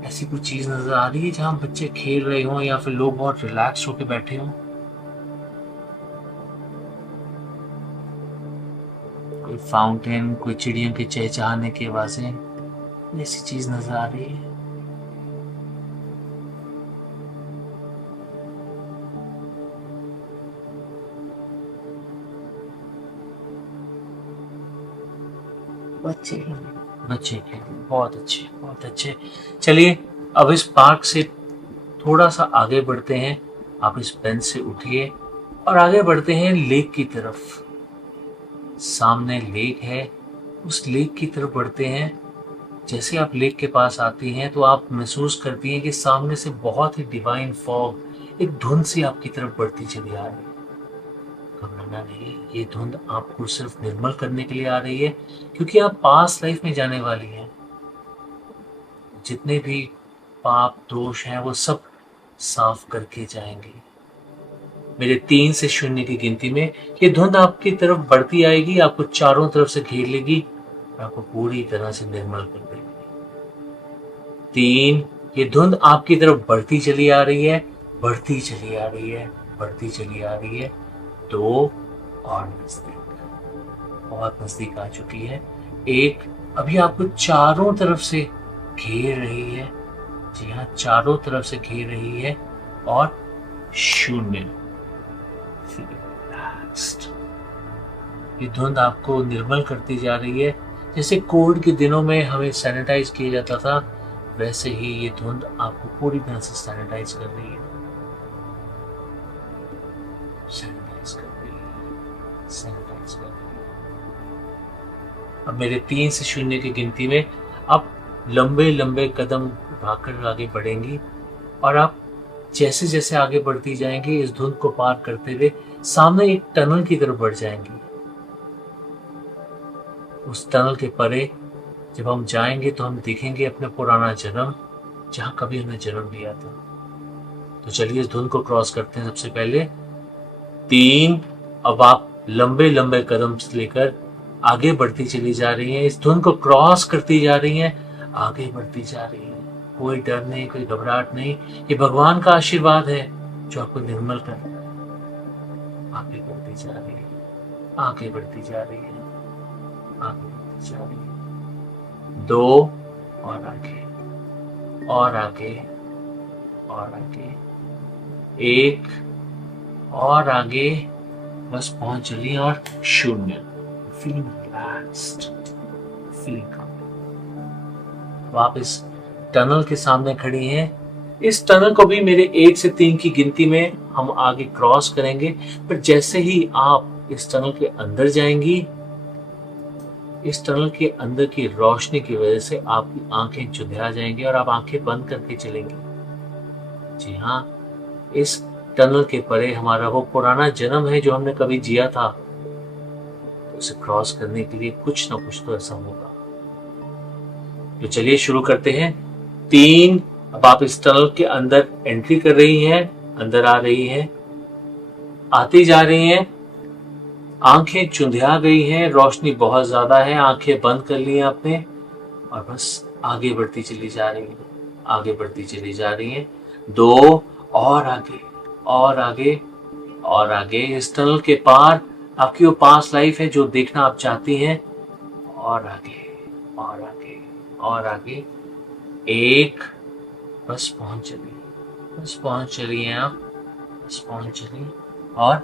ऐसी कोई चीज नजर आ रही है जहां बच्चे खेल रहे हो या फिर लोग बहुत रिलैक्स होकर बैठे हो? कोई फाउंटेन, कोई चिड़ियों के चहचहाने की आवाजें, ऐसी चीज नजर आ रही है? बच्चे खेल। बहुत अच्छे, बहुत अच्छे। चलिए अब इस पार्क से थोड़ा सा आगे बढ़ते हैं। आप इस बेंच से उठिए और आगे बढ़ते हैं लेक की तरफ। सामने लेक है, उस लेक की तरफ बढ़ते हैं। जैसे आप लेक के पास आती हैं तो आप महसूस करती हैं कि सामने से बहुत ही डिवाइन फॉग, एक धुंध सी आपकी तरफ बढ़ती चली आ रही है। घबराना नहीं, ये धुंध आपको सिर्फ निर्मल करने के लिए आ रही है, क्योंकि आप पास्ट लाइफ में जाने वाली हैं। जितने भी पाप दोष हैं वो सब साफ करके जाएंगे। मेरे 3 से 0 की गिनती में ये धुंध आपकी तरफ बढ़ती आएगी, आपको चारों तरफ से घेर लेगी और आपको पूरी तरह से निर्मल कर देगी। 3, ये धुंध आपकी तरफ बढ़ती चली आ रही है, बढ़ती चली आ रही है, बढ़ती चली आ रही है। 2 और नजदीक, बहुत नजदीक आ चुकी है। 1 अभी आपको चारों तरफ से घेर रही है, जी हाँ, चारों तरफ से घेर रही है। और 0। ये धुंध आपको निर्मल करती जा रही है। जैसे कोविड के दिनों में हमें सैनिटाइज किया जाता था, वैसे ही ये धुंध आपको पूरी तरह से सैनिटाइज कर रही है, सैनिटाइज कर रही है, सैनिटाइज कर रही है। अब मेरे 3 से 0 की गिनती में आप लंबे लंबे कदम उठाकर आगे बढ़ेंगी और आप जैसे जैसे आगे बढ़ती जाएंगी इस धुंध को पार करते हुए सामने एक टनल की तरफ बढ़ जाएंगी। उस टनल के परे जब हम जाएंगे तो हम देखेंगे अपना पुराना जन्म, जहां कभी हमने जन्म लिया था। तो चलिए इस धुंध को क्रॉस करते हैं। सबसे पहले 3, अब आप लंबे लंबे कदम लेकर आगे बढ़ती चली जा रही हैं, इस धुंध को क्रॉस करती जा रही हैं, आगे बढ़ती जा रही हैं। कोई डर नहीं, कोई घबराहट नहीं, ये भगवान का आशीर्वाद है जो आपको निर्मल कर रहा है। आगे बढ़ती जा रही है, आगे बढ़ती जा रही है, आगे बढ़ती जा रही है। 2 और आगे, और आगे, और आगे। 1 और आगे, बस पहुंच चली। और 0। फीलिंग रिलैक्स्ड, फीलिंग आप इस टनल के सामने खड़ी हैं। इस टनल को भी मेरे 1 से 3 की गिनती में हम आगे क्रॉस करेंगे, पर जैसे ही आप इस टनल के अंदर जाएंगी, इस टनल के अंदर की रोशनी की वजह से आपकी आंखें चुंधिया जाएंगी और आप आंखें बंद करके चलेंगी। जी हाँ, इस टनल के परे हमारा वो पुराना जन्म है जो हमने कभी जिया था। तो उसे क्रॉस करने के लिए कुछ ना कुछ तो ऐसा होगा। तो चलिए शुरू करते हैं। 3, अब आप इस टनल के अंदर एंट्री कर रही हैं, अंदर आ रही हैं, आती जा रही हैं, आंखें चुंधिया गई हैं, रोशनी बहुत ज्यादा है, आंखें बंद कर ली हैं आपने और बस आगे बढ़ती चली जा रही हैं, आगे बढ़ती चली जा रही हैं। 2 और आगे, और आगे, और आगे। इस टनल के पार आपकी वो पास लाइफ है जो देखना आप चाहती हैं। और आगे, और आगे, और आगे। 1, बस पहुंच चली, बस पहुंच चली हैं आप, बस पहुंच चली। और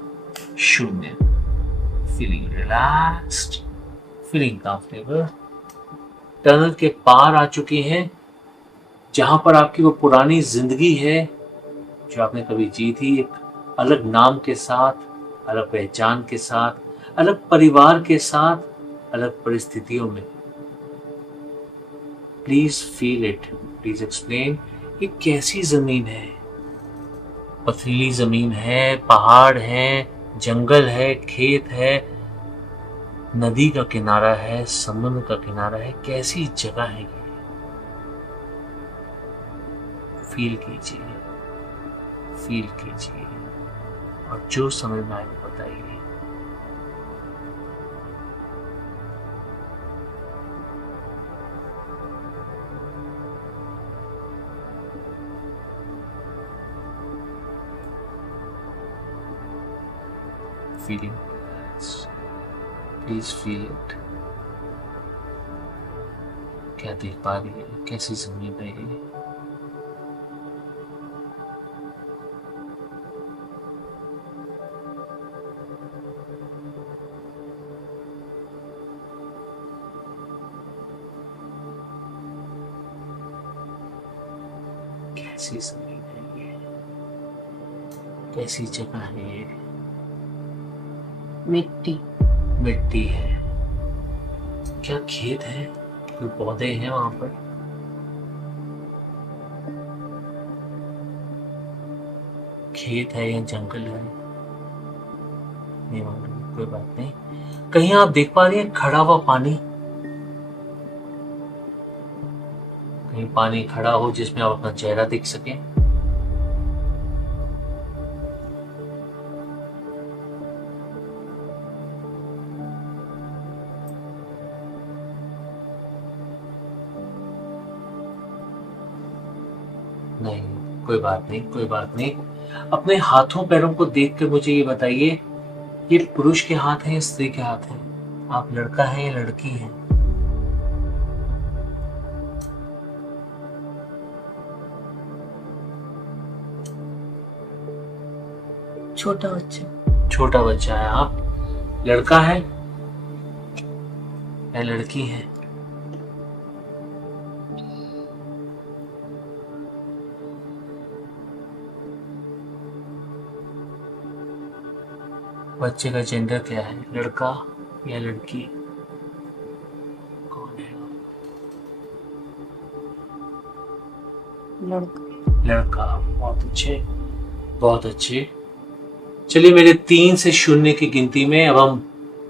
0। Feeling relaxed, feeling comfortable. Tunnel के पार आ चुकी हैं, जहां पर आपकी वो पुरानी जिंदगी है जो आपने कभी जी थी, एक अलग नाम के साथ, अलग पहचान के साथ, अलग परिवार के साथ, अलग परिस्थितियों में। Please feel it, please explain. ये कैसी जमीन है? पथरीली जमीन है, पहाड़ है, जंगल है, खेत है, नदी का किनारा है, समुद्र का किनारा है, कैसी जगह है ये? फील कीजिए, फील कीजिए और जो समझ में आए वो बताइए। Feeling, please feel it. क्या देख पा रही है? कैसी जमीन है ये? कैसी जमीन है ये? कैसी जगह है ये? मिट्टी, मिट्टी है। क्या खेत है? कोई पौधे हैं वहां पर? खेत है या जंगल है? नहीं मालूम, कोई बात नहीं। कहीं आप देख पा रही हैं खड़ा हुआ पानी? कहीं पानी खड़ा हो जिसमें आप अपना चेहरा देख सकें? कोई बात नहीं, कोई बात नहीं। अपने हाथों पैरों को देख कर मुझे ये बताइए, ये पुरुष के हाथ हैं या स्त्री के हाथ हैं? आप लड़का है या लड़की हैं? छोटा बच्चा। छोटा बच्चा है आप। लड़का है या लड़की है? बच्चे का जेंडर क्या है, लड़का या लड़की? कौन है वो? लड़का। लड़का। बहुत अच्छे, बहुत अच्छे। चलिए, मेरे 3 से 0 की गिनती में अब हम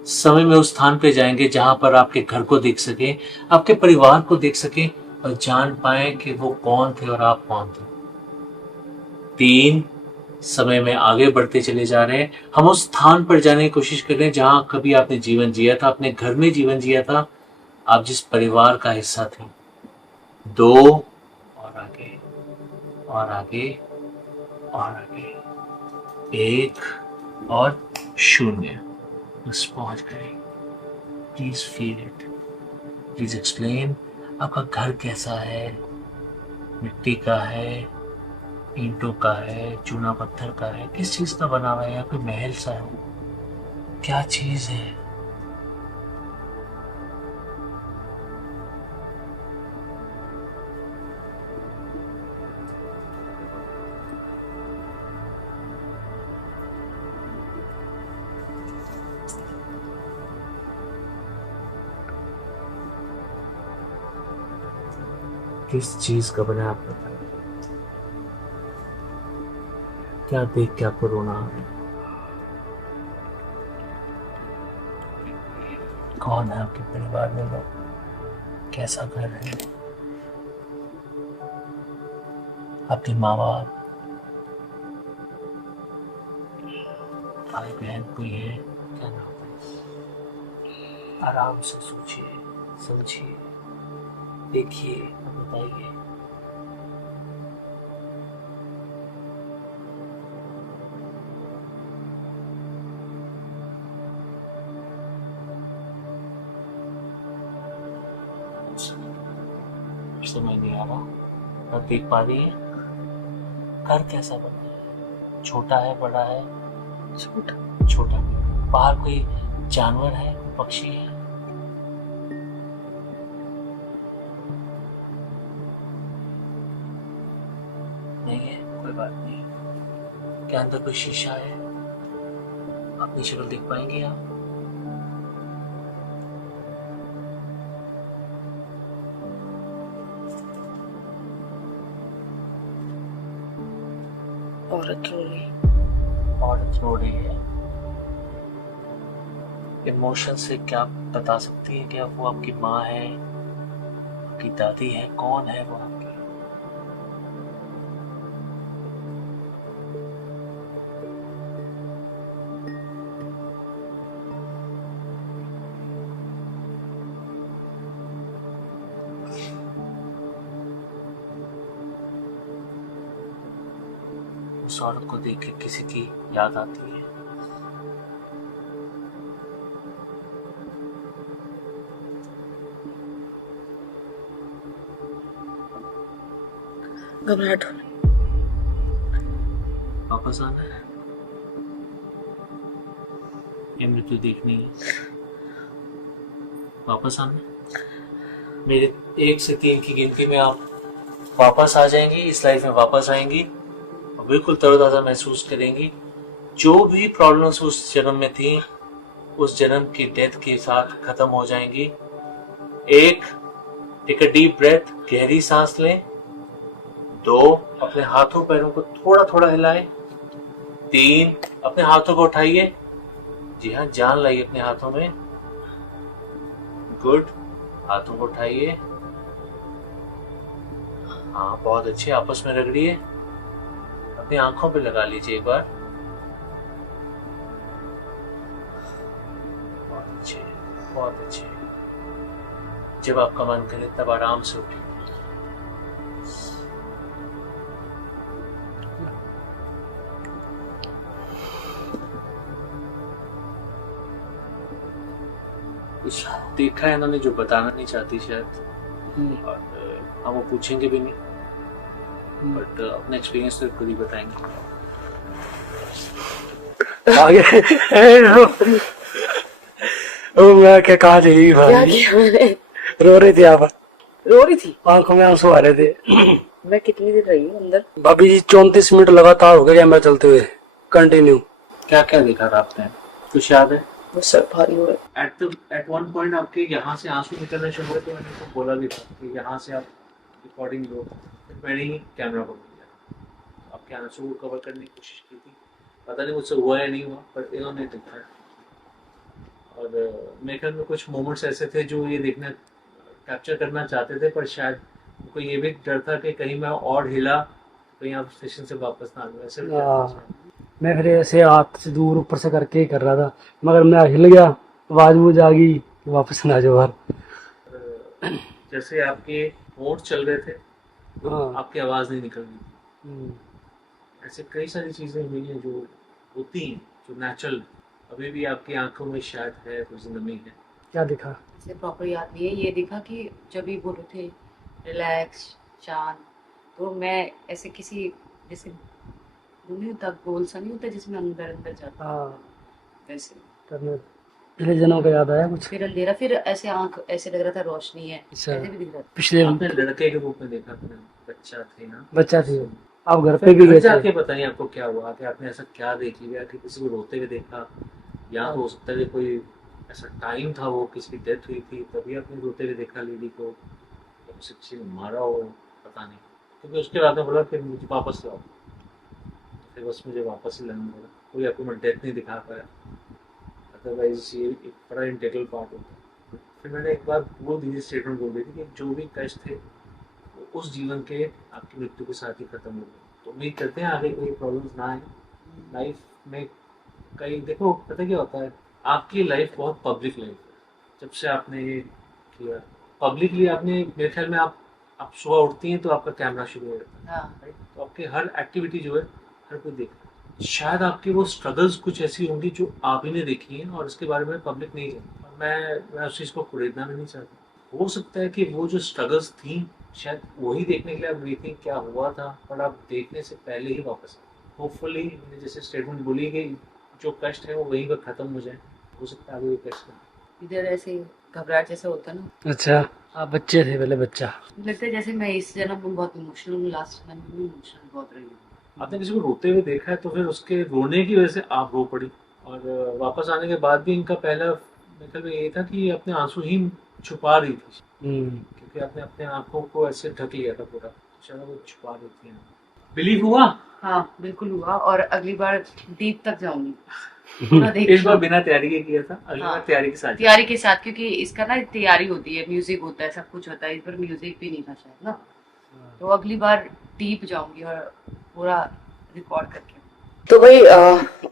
समय में उस स्थान पे जाएंगे जहां पर आपके घर को देख सके, आपके परिवार को देख सके और जान पाए कि वो कौन थे और आप कौन थे। 3, समय में आगे बढ़ते चले जा रहे हैं। हम उस स्थान पर जाने की कोशिश कर रहे हैं जहां कभी आपने जीवन जिया था, अपने घर में जीवन जिया था, आप जिस परिवार का हिस्सा थे। 2 और आगे और आगे और आगे, 1 और 0। बस पहुंच गए। Please feel it, please explain. आपका घर कैसा है? मिट्टी का है, ईंटों का है, चूना पत्थर का है, किस चीज का बना हुआ है? या कोई महल सा है? क्या चीज है? किस चीज का बना? आप बताइए। क्या देख के आपको रोना आ रहा है? कौन है आपके परिवार में लोग? कैसा घर है? आपके माँ बाप, भाई बहन कोई है? क्या नाम है? आराम से सोचिए, समझिए, देखिए, बताइए। समझ नहीं आ रहा। आप देख पा रही है घर कैसा बना है? छोटा है, बड़ा है? छोटा। छोटा। बाहर कोई जानवर है, कोई पक्षी है? नहीं है, कोई बात नहीं। क्या अंदर कोई शीशा है? अपनी शक्ल देख पाएंगे आप? औरत रो रही। औरत रो रही है। इमोशन से क्या आप बता सकती है? क्या वो आपकी माँ है, आपकी दादी है? कौन है वो आपकी? उस औरत को देख के किसी की याद आती है? घबराहट हो। वापस आना है या मृत्यु देखनी है? वापस आना है। मेरे 1 से 3 की गिनती में आप वापस आ जाएंगी, इस लाइफ में वापस आएंगी और बिल्कुल तरोताजा महसूस करेंगी। जो भी प्रॉब्लम्स उस जन्म में थी, उस जन्म की डेथ के साथ खत्म हो जाएंगी। 1, टेक अ डीप ब्रेथ, गहरी सांस लें। 2, अपने हाथों पैरों को थोड़ा थोड़ा हिलाएं। 3, अपने हाथों को उठाइए। जी हाँ, जान लाइए अपने हाथों में। गुड, हाथों को उठाइए। हाँ, बहुत अच्छे। आपस में रगड़िए। अपनी आंखों पे लगा लीजिए एक बार। बहुत अच्छे, बहुत अच्छे। जब आपका मन करे तब आराम से उठिए। कुछ देखा है इन्होंने जो बताना नहीं चाहती शायद, और हम वो पूछेंगे भी नहीं, बट अपना एक्सपीरियंस तो खुद ही बताएंगे। आगे ओ मैं क्या कहा थी क्या भाई, किया मैंने? रो रही थी आप, रो रही थी आंखों में आंसू आ रहे थे। मैं? कितनी देर रही हूँ अंदर? भाभी जी 34 मिनट लगातार हो गए कैमरा चलते हुए कंटिन्यू। क्या क्या देखा था आपने, कुछ याद है? वो सर भारी हो रहा है। एट वन पॉइंट आपके यहाँ से आंसू निकलने शुरू हुए, तो मैंने तो बोला भी था कि यहाँ से आप रिकॉर्डिंग लो, फिर मैंने ही कैमरा पकड़ लिया, आपके आंसू को कवर करने की कोशिश की थी, पता नहीं मुझसे हुआ या नहीं हुआ, पर इन्होंने देखा है। और मेरे ख्याल में कुछ मोमेंट्स ऐसे थे जो ये देखना कैप्चर करना चाहते थे, पर शायद उनको ये भी डर था कि कहीं मैं और हिला कहीं आप स्टेशन से वापस ना आ जाऊं, ऐसे भी डर था शायद। मैं फिर ऐसे हाथ से दूर ऊपर से करके ही कर रहा था, मगर मैं हिल गया, आवाज मुझ आ गई, वापस ना जाओ बाहर। जैसे आपके होंठ चल रहे थे, हाँ। आपकी आवाज नहीं निकल रही थी। ऐसे कई सारी चीजें हुई हैं जो होती हैं, जो नेचुरल। अभी भी आपकी आंखों में शायद है कुछ नमी है। क्या दिखा? इसे प्रॉपर याद नहीं है। ये दिखा कि जब भी बोले थे रिलैक्स शांत, तो मैं ऐसे किसी जैसे नहीं होता गोल सा नहीं होता जिसमें अंदर अंदर जाता, हाँ वैसे। करने पिछले जन्म का याद आया कुछ? फिर अंधेरा, फिर ऐसे आंख ऐसे लग रहा था रोशनी है, अच्छा। ऐसे भी दिख रहा था। पिछले आपने लड़के के रूप में देखा था, बच्चा थे ना, बच्चा थी, आप घर पे भी घर गए जाके थे? बताइए आपको क्या हुआ, कि आपने ऐसा क्या देख लिया कि किसी को रोते हुए देखा, या तो हो सकता है कि कोई ऐसा टाइम था, वो किसी की डेथ हुई थी तभी आपने रोते हुए देखा लेडी को, या उसे किसी ने मारा हो, पता नहीं। क्योंकि उसके बाद में बोला कि मुझे वापस लाओ, फिर बस मुझे वापस ही लाना पड़ा। कोई आपको मैं डेथ नहीं दिखा पाया, अदरवाइज ये एक बड़ा इंटेग्रल पार्ट होता है। फिर मैंने एक बार बोल दी स्टेटमेंट बोल दी थी कि जो भी कष्ट थे वो उस जीवन के आपकी मृत्यु के साथ ही खत्म हो गए। तो उम्मीद करते हैं आगे कोई प्रॉब्लम्स ना आए लाइफ में। कई देखो पता क्या होता है, आपकी लाइफ बहुत पब्लिक लाइफ है। जब से आपने ये किया पब्लिकली, आपने मेरे ख्याल में आप सुबह उठती हैं तो आपका कैमरा शुरू हो जाता है, हाँ। राइट? तो आपकी हर एक्टिविटी जो है हर कोई देख रहा है। शायद आपकी वो स्ट्रगल्स कुछ ऐसी होंगी जो आप ही ने देखी हैं और उसके बारे में पब्लिक नहीं जानती। और मैं उस चीज़ को कुरेदना भी नहीं चाहता। हो सकता है कि वो जो स्ट्रगल्स थी शायद वही देखने के लिए आप वेटिंग क्या हुआ था, पर आप देखने से पहले ही वापस आए। होपफुली मैंने जैसे स्टेटमेंट बोली कि जो कष्ट है वो वहीं पर खत्म हो जाए। हो सकता है आगे ये कष्ट ना। इधर ऐसे घबराहट जैसा होता है ना। अच्छा, आप बच्चे थे पहले, बच्चा। लगता है जैसे मैं इस जन्म में बहुत इमोशनल हूँ, लास्ट जन्म में इमोशनल बहुत रही हूँ। आपने किसी को रोते हुए देखा है तो फिर उसके रोने की वजह से आप रो पड़ी, और वापस आने के बाद भी इनका पहला मेरे ख्याल में ये था कि अपने आंसू ही छुपा रही थी, क्योंकि आपने अपने आंखों को ऐसे ढक लिया था पूरा, शायद वो छुपा रही थी। बिलीव हुआ? हाँ बिल्कुल हुआ, और अगली बार डीप तक जाऊंगी पूरा देख। इस बार बिना तैयारी के किया था, अगली हाँ। बार तैयारी के साथ। तैयारी के साथ, क्योंकि इसका ना तैयारी होती है, म्यूजिक होता है, सब कुछ होता है। इस बार म्यूजिक भी नहीं था शायद ना, तो अगली बार डीप जाऊंगी और पूरा रिकॉर्ड करके। तो भाई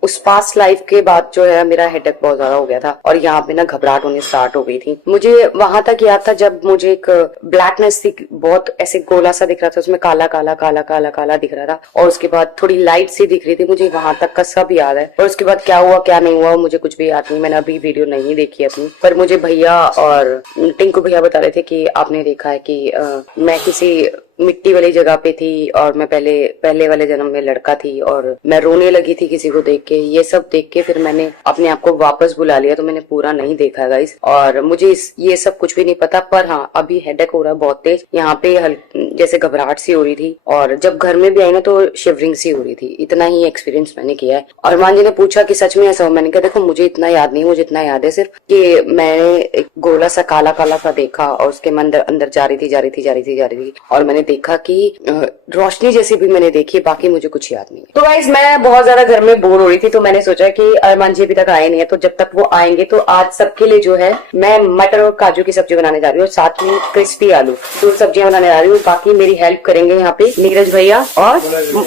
उस पास्ट लाइफ के बाद जो है मेरा हेडेक बहुत ज्यादा हो गया था, और यहाँ पे ना घबराहट होनी स्टार्ट हो गई थी। मुझे वहां तक याद था जब मुझे एक ब्लैकनेस थी, बहुत ऐसे गोला सा दिख रहा था, उसमें काला काला काला काला काला दिख रहा था, और उसके बाद थोड़ी लाइट सी दिख रही थी। मुझे वहां तक का सब याद है, और उसके बाद क्या हुआ क्या नहीं हुआ मुझे कुछ भी याद नहीं। मैंने अभी वीडियो नहीं देखी अपनी, पर मुझे भैया और टिंकू भैया बता रहे थे कि आपने देखा है कि मैं किसी मिट्टी वाली जगह पे थी, और मैं पहले वाले जन्म में लड़का थी, और मैं रोने लगी थी किसी को देख के। ये सब देख के फिर मैंने अपने आप को वापस बुला लिया, तो मैंने पूरा नहीं देखा गाइस, और मुझे ये सब कुछ भी नहीं पता। पर हाँ, अभी हेडेक हो रहा है बहुत तेज, यहाँ पे जैसे घबराहट सी हो रही थी, और जब घर में भी आई ना तो शिवरिंग सी हो रही थी। इतना ही एक्सपीरियंस मैंने किया है। और मान जी ने पूछा कि सच में ऐसा हो, मैंने कहा देखो मुझे इतना याद नहीं, मुझे इतना याद है सिर्फ कि मैंने एक गोला सा काला काला सा देखा, और उसके अंदर जा रही थी, और मैंने देखा कि रोशनी जैसी भी मैंने देखी, बाकी मुझे कुछ याद नहीं है। तो गाइस मैं बहुत ज्यादा घर में बोर हो रही थी, तो मैंने सोचा कि अरमान जी अभी तक आए नहीं है, तो जब तक वो आएंगे तो आज सबके लिए जो है मैं मटर और काजू की सब्जी बनाने जा रही हूँ, और साथ में क्रिस्पी आलू, 2 सब्जियां बनाने जा रही हूँ। बाकी मेरी हेल्प करेंगे यहाँ पे नीरज भैया और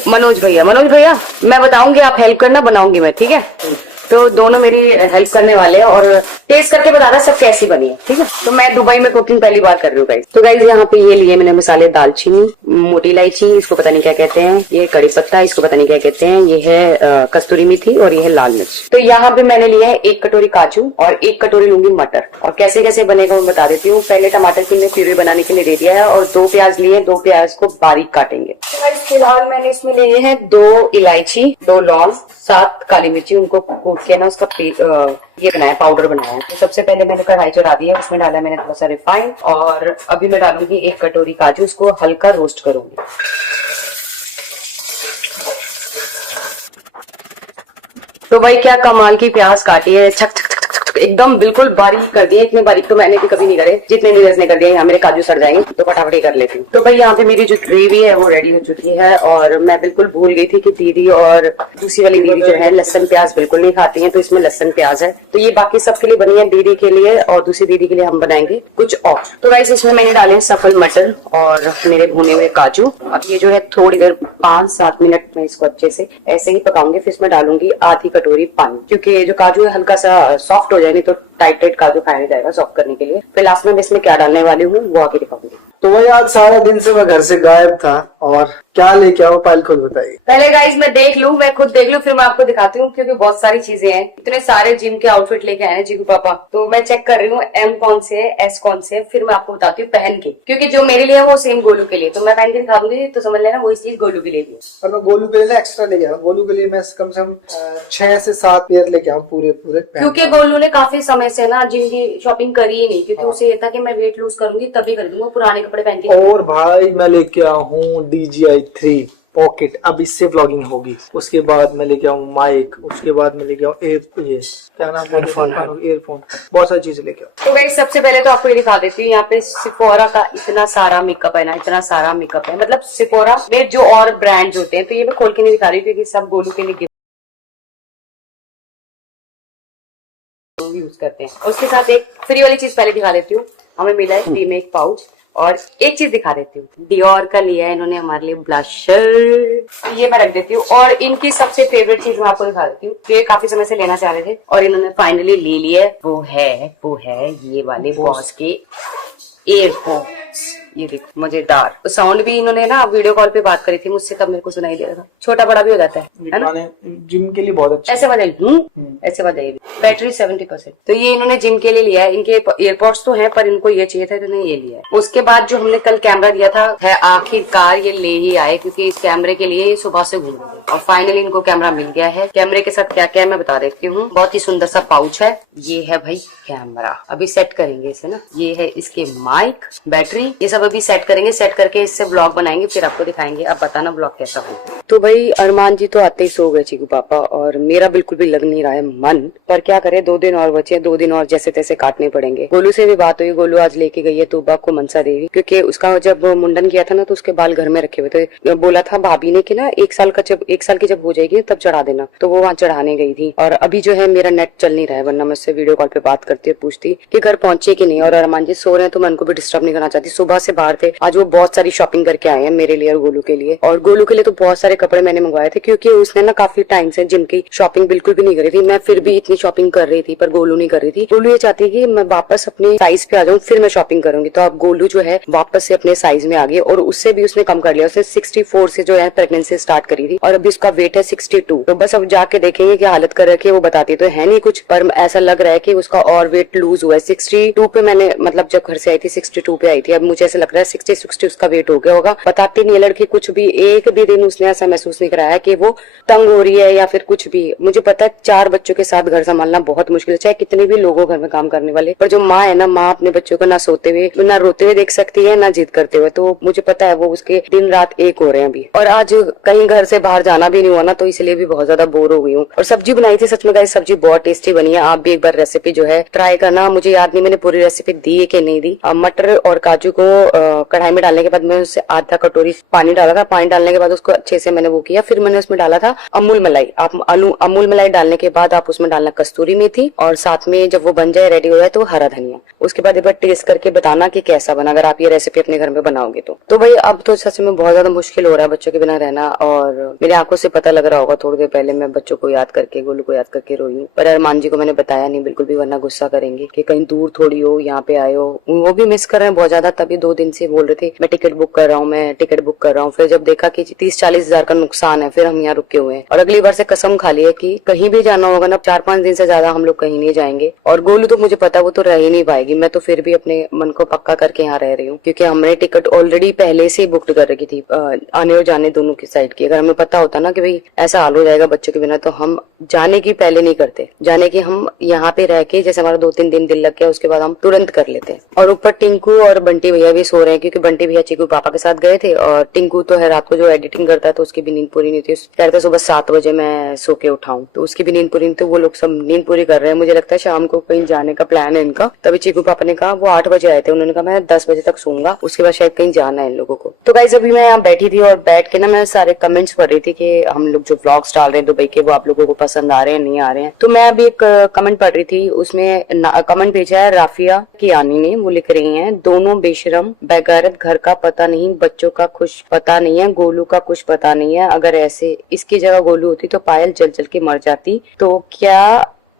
मनोज भैया। मैं बताऊंगी, आप हेल्प करना, बनाऊंगी मैं, ठीक है? तो दोनों मेरी हेल्प करने वाले हैं और टेस्ट करके बता रहा सब कैसी बनी है, ठीक है। तो मैं दुबई में कुकिंग पहली बार कर रही हूँ गाइस। तो गाइस यहाँ पे ये लिए मैंने मसाले, दालचीनी, मोटी इलायची, इसको पता नहीं क्या कहते हैं, ये कड़ी पत्ता, इसको पता नहीं क्या कहते हैं, ये है कस्तूरी मेथी और ये है लाल मिर्च। तो यहाँ पे मैंने लिया है 1 कटोरी काजू और 1 कटोरी लूंगी मटर। और कैसे कैसे बनेगा मैं बता देती हूँ। पहले टमाटर की मैं प्यूरी बनाने के लिए दे दिया है और 2 प्याज लिए, 2 प्याज को बारीक काटेंगे। तो गाइस फिलहाल मैंने इसमें लिए हैं 2 इलायची, 2 लौंग, 7 काली मिर्ची, उनको कूट के ना उसका ये बनाया, पाउडर बनाया है। तो सबसे पहले मैंने कढ़ाई चढ़ा दी है, उसमें डाला मैंने थोड़ा सा रिफाइंड और अभी मैं डालूंगी 1 कटोरी काजू, उसको हल्का रोस्ट करूंगी। तो भाई क्या कमाल की प्याज काटी है, छक छक छक छक छक, एकदम बिल्कुल बारीक कर दिए। इतने बारीक तो मैंने भी कभी नहीं करे जितने नीरज ने कर दिया। यहाँ मेरे काजू सड़ जाएंगे तो फटाफट ही कर लेती हूँ। तो भाई यहाँ पे मेरी जो ग्रेवी है वो रेडी हो चुकी है और मैं बिल्कुल भूल गई थी कि दीदी और दूसरी वाली दीदी जो है लहसुन प्याज बिल्कुल नहीं खाती है, तो इसमें लहसुन प्याज है। तो ये बाकी सबके लिए बनी है, दीदी के लिए और दूसरी दीदी के लिए हम बनाएंगे कुछ और। तो गाइस इसमें मैंने डाले हैं सफल मटर और मेरे भुने हुए काजू। अब ये जो है थोड़ी देर 5-7 मिनट में इसको अच्छे से ऐसे ही पकाऊंगी। फिर इसमें डालूंगी आधी कटोरी पानी, क्योंकि जो काजू है हल्का सा सॉफ्ट हो जाए, नहीं तो टाइट टाइट काजू खाया नहीं जाएगा, सॉफ्ट करने के लिए। फिर लास्ट में मैं इसमें क्या डालने वाली हूँ वो आगे दिखाऊंगी। तो वही आज सारा दिन से मैं घर से गायब था और क्या लेके आओ पायल खुद बताइए। पहले गाइस मैं देख लूं, मैं खुद देख लूं, फिर मैं आपको दिखाती हूँ, क्योंकि बहुत सारी चीजें हैं। इतने सारे जिम के आउटफिट लेके आए हैं जीगू पापा। तो मैं चेक कर रही हूँ एम कौन से है, एस कौन से है, फिर मैं आपको बताती हूँ पहन के, क्योंकि जो मेरे लिए है वो सेम गोलू के लिए। तो मैं पहन के दिखा दूंगी तो समझ लेना वही चीज गोलू के लिए भी। और मैं गोलू के लिए ना एक्स्ट्रा लेके आया। गोलू के लिए मैं कम से कम 6 से 7 पेयर लेके आऊँ पूरे क्योंकि गोलू ने काफी समय से ना जिम की शॉपिंग करी ही नहीं, क्योंकि उसे ये था कि मैं वेट लूज करूंगी तभी कर दूंगा, पुराने कपड़े पहन के। और भाई मैं लेके आया हूँ DJI 3 पॉकेट, अब इससे व्लॉगिंग होगी। उसके बाद मैं लेके आऊँ माइक, उसके बाद मैं लेके आऊँ ये क्या नाम है, एयरफोन, बहुत सारी चीजें लेके आऊँ। तो गाइस सबसे पहले तो आपको ये दिखा देती हूँ, यहाँ पे सिफोरा का इतना सारा मेकअप है ना, इतना सारा मेकअप है। मतलब सिफोरा में जो और ब्रांड्स होते हैं, तो ये मैं खोल के नहीं दिखा रही हूँ क्योंकि सब गोलू के लिए यूज करते हैं। उसके साथ एक फ्री वाली चीज पहले दिखा देती हूँ, हमें मिला है डी मेक पाउच। और एक चीज दिखा देती हूँ, डियोर का लिया है इन्होंने हमारे लिए ब्लशर, ये मैं रख देती हूँ। और इनकी सबसे फेवरेट चीज मैं आपको दिखा देती हूँ, ये काफी समय से लेना चाह रहे थे और इन्होंने फाइनली ले लिया। वो है ये वाले बॉस के एयरफोन्स। ये देखो मजेदार। तो साउंड भी इन्होंने ना वीडियो कॉल पे बात करी थी मुझसे, तब मेरे को सुनाई दे रहा था। छोटा बड़ा भी हो जाता है ना? जिम के लिए बहुत अच्छा। ऐसे बजाइए, ऐसे बजाइए। बैटरी 70%। तो ये इन्होंने जिम के लिए लिया है। इनके एयरपोर्ट्स तो हैं पर इनको ये चाहिए था तो इन्होंने ये लिया है। उसके बाद जो हमने कल कैमरा दिया था है आखिरकार ये ले ही आए, क्योंकि इस कैमरे के लिए सुबह से घूम रहे थे और फाइनली इनको कैमरा मिल गया है। कैमरे के साथ क्या क्या है मैं बता देती हूँ। बहुत ही सुंदर सा पाउच है। ये है भाई कैमरा, अभी सेट करेंगे इसे ना। ये है इसके माइक, बैटरी, ये सब अभी सेट करेंगे। सेट करके इससे ब्लॉग बनाएंगे, फिर आपको दिखाएंगे। अब बताना ब्लॉग कैसा हो। तो भाई अरमान जी तो आते ही सो गए चीकू पापा, और मेरा बिल्कुल भी लग नहीं रहा है मन, पर क्या करे, 2 दिन और बचे, 2 दिन और जैसे तैसे काटने पड़ेंगे। गोलू से भी बात हुई, गोलू आज लेके गई है तोबा को मनसा देवी, क्योंकि उसका जब मुंडन किया था ना तो उसके बाल घर में रखे हुए थे। बोला था भाभी ने कि ना 1 साल की जब हो जाएगी तब चढ़ा देना, तो वो वहाँ चढ़ाने गई थी। और अभी जो है मेरा नेट चल नहीं रहा है, वरना मैं उससे वीडियो कॉल पे बात करती और पूछती कि घर पहुंचे कि नहीं। और अरमान जी सो रहे हैं तो मैं उनको भी डिस्टर्ब नहीं करना चाहती। सुबह से बाहर थे, आज वो बहुत सारी शॉपिंग करके आए हैं मेरे लिए और गोलू के लिए। और गोलू के लिए तो बहुत सारे कपड़े मैंने मंगवाए थे, क्योंकि उसने ना काफी टाइम से जिम की शॉपिंग बिल्कुल भी नहीं करी थी। मैं फिर भी इतनी शॉपिंग कर रही थी, पर गोलू नहीं कर रही थी। गोलू ये चाहती है कि मैं वापस अपने साइज पे आ जाऊँ, फिर मैं शॉपिंग करूंगी। तो अब गोलू जो है वापस से अपने साइज में आ गई, और उससे भी उसने कम कर लिया। उसने 64 से जो है प्रेगनेंसी स्टार्ट करी थी, और अभी उसका वेट है 62। तो बस अब जाके देखेंगे क्या हालत कर रखी है। वो बताती तो है नहीं कुछ, पर ऐसा लग रहा है कि उसका और वेट लूज हुआ है। 62 पे मैंने, मतलब जब घर से आई थी 62 पे आई थी, अब मुझे ऐसा लग रहा है 60 उसका वेट हो गया होगा। बताती नहीं है लड़की कुछ भी, एक भी दिन उसने ऐसा महसूस नहीं कराया कि वो तंग हो रही है या फिर कुछ भी। मुझे पता है 4 बच्चों के साथ घर संभालना बहुत मुश्किल है, चाहे कितने भी लोगों घर में काम करने वाले, पर जो माँ है ना, माँ अपने बच्चों को ना सोते हुए ना रोते हुए देख सकती है, ना जिद करते हुए। तो मुझे पता है वो उसके दिन रात एक हो रहे हैं अभी। और आज कहीं घर से बाहर जाना भी नहीं हुआ ना, तो इसलिए भी बहुत ज्यादा बोर हो गई हूँ। और सब्जी बनाई थी, सच में गाइस सब्जी बहुत टेस्टी बनी है। आप भी एक बार रेसिपी जो है ट्राई करना। मुझे याद नहीं मैंने पूरी रेसिपी दी है कि नहीं दी। मटर और काजू को कढ़ाई में डालने के बाद मैं उससे आधा कटोरी पानी डाला था। पानी डालने के बाद उसको अच्छे से मैंने वो किया, फिर मैंने उसमें डाला था अमूल मलाई। आप अमूल मलाई डालने के बाद आप उसमें डालना कस्तूरी मेथी, और साथ में जब वो बन जाए रेडी हो जाए तो हरा धनिया। उसके बाद एक बार टेस्ट करके बताना कि कैसा बना, अगर आप ये रेसिपी अपने घर में बनाओगे तो भाई अब तो सच में बहुत ज्यादा मुश्किल हो रहा है बच्चों के बिना रहना, और मेरी आंखों से पता लग रहा होगा थोड़ी देर पहले मैं बच्चों को याद करके, गोलू को याद करके रोई हूँ। पर अरमान जी को मैंने बताया नहीं बिल्कुल भी, वरना गुस्सा करेंगे कि कहीं दूर थोड़ी हो, यहाँ पे आए हो। वो भी मिस कर रहे हैं बहुत ज्यादा, तभी 2 दिन से बोल रहे थे मैं टिकट बुक कर रहा हूँ, मैं टिकट बुक कर रहा हूँ। फिर जब देखा कि 30-40 हजार का नुकसान है, फिर हम यहाँ रुके हुए हैं। और अगली बार से कसम खा ली है कि कहीं भी जाना होगा ना 4-5 दिन से ज्यादा हम लोग कहीं नहीं जाएंगे। और गोलू तो मुझे पता वो तो रह ही नहीं पाएगी, मैं तो फिर भी अपने मन को पक्का करके यहाँ रह रही हूँ, क्योंकि हमने टिकट ऑलरेडी पहले से बुक कर रखी थी आने और जाने दोनों की साइड की। अगर हमें पता होता ना कि भाई ऐसा हाल हो जाएगा बच्चों के बिना, तो हम जाने की पहले नहीं करते, जाने की हम यहाँ पे रह के, जैसे हमारा 2-3 दिन दिल लग गया उसके बाद हम तुरंत कर लेते। और ऊपर टिंकू और बंटी भैया भी सो रहे हैं, क्योंकि बंटी भैया चीकू पापा के साथ गए थे, और टिंकू तो है रात को जो एडिटिंग करता है तो उसकी भी नींद पूरी नहीं थी। कहता सुबह 7 बजे मैं सो के उठाऊं, तो उसकी भी नींद पूरी नहीं थी। वो लोग सब नींद पूरी कर रहे हैं। मुझे लगता है शाम को कहीं जाने का प्लान है इनका। तभी चीकू पापा ने कहा, वो 8 बजे आए थे, उन्होंने कहा मैं 10 बजे तक सोऊंगा, उसके बाद शायद कहीं जाना है इन लोगों को। तो गाइस अभी मैं यहाँ बैठी थी और बैठ के ना मैं सारे कमेंट्स पढ़ रही थी कि हम लोग जो व्लॉग्स डाल रहे हैं दुबई के, वो आप लोगों को पसंद आ रहे हैं नहीं आ रहे हैं। तो मैं अभी एक कमेंट पढ़ रही थी, उसमें कमेंट भेजा है राफिया की आनी ने। वो लिख रही है, दोनों बेशरम बेगैरत, घर का पता नहीं, बच्चों का कुछ पता नहीं है, गोलू का कुछ पता नहीं है। अगर ऐसे इसकी जगह गोलू होती तो पायल जल जल के मर जाती। तो क्या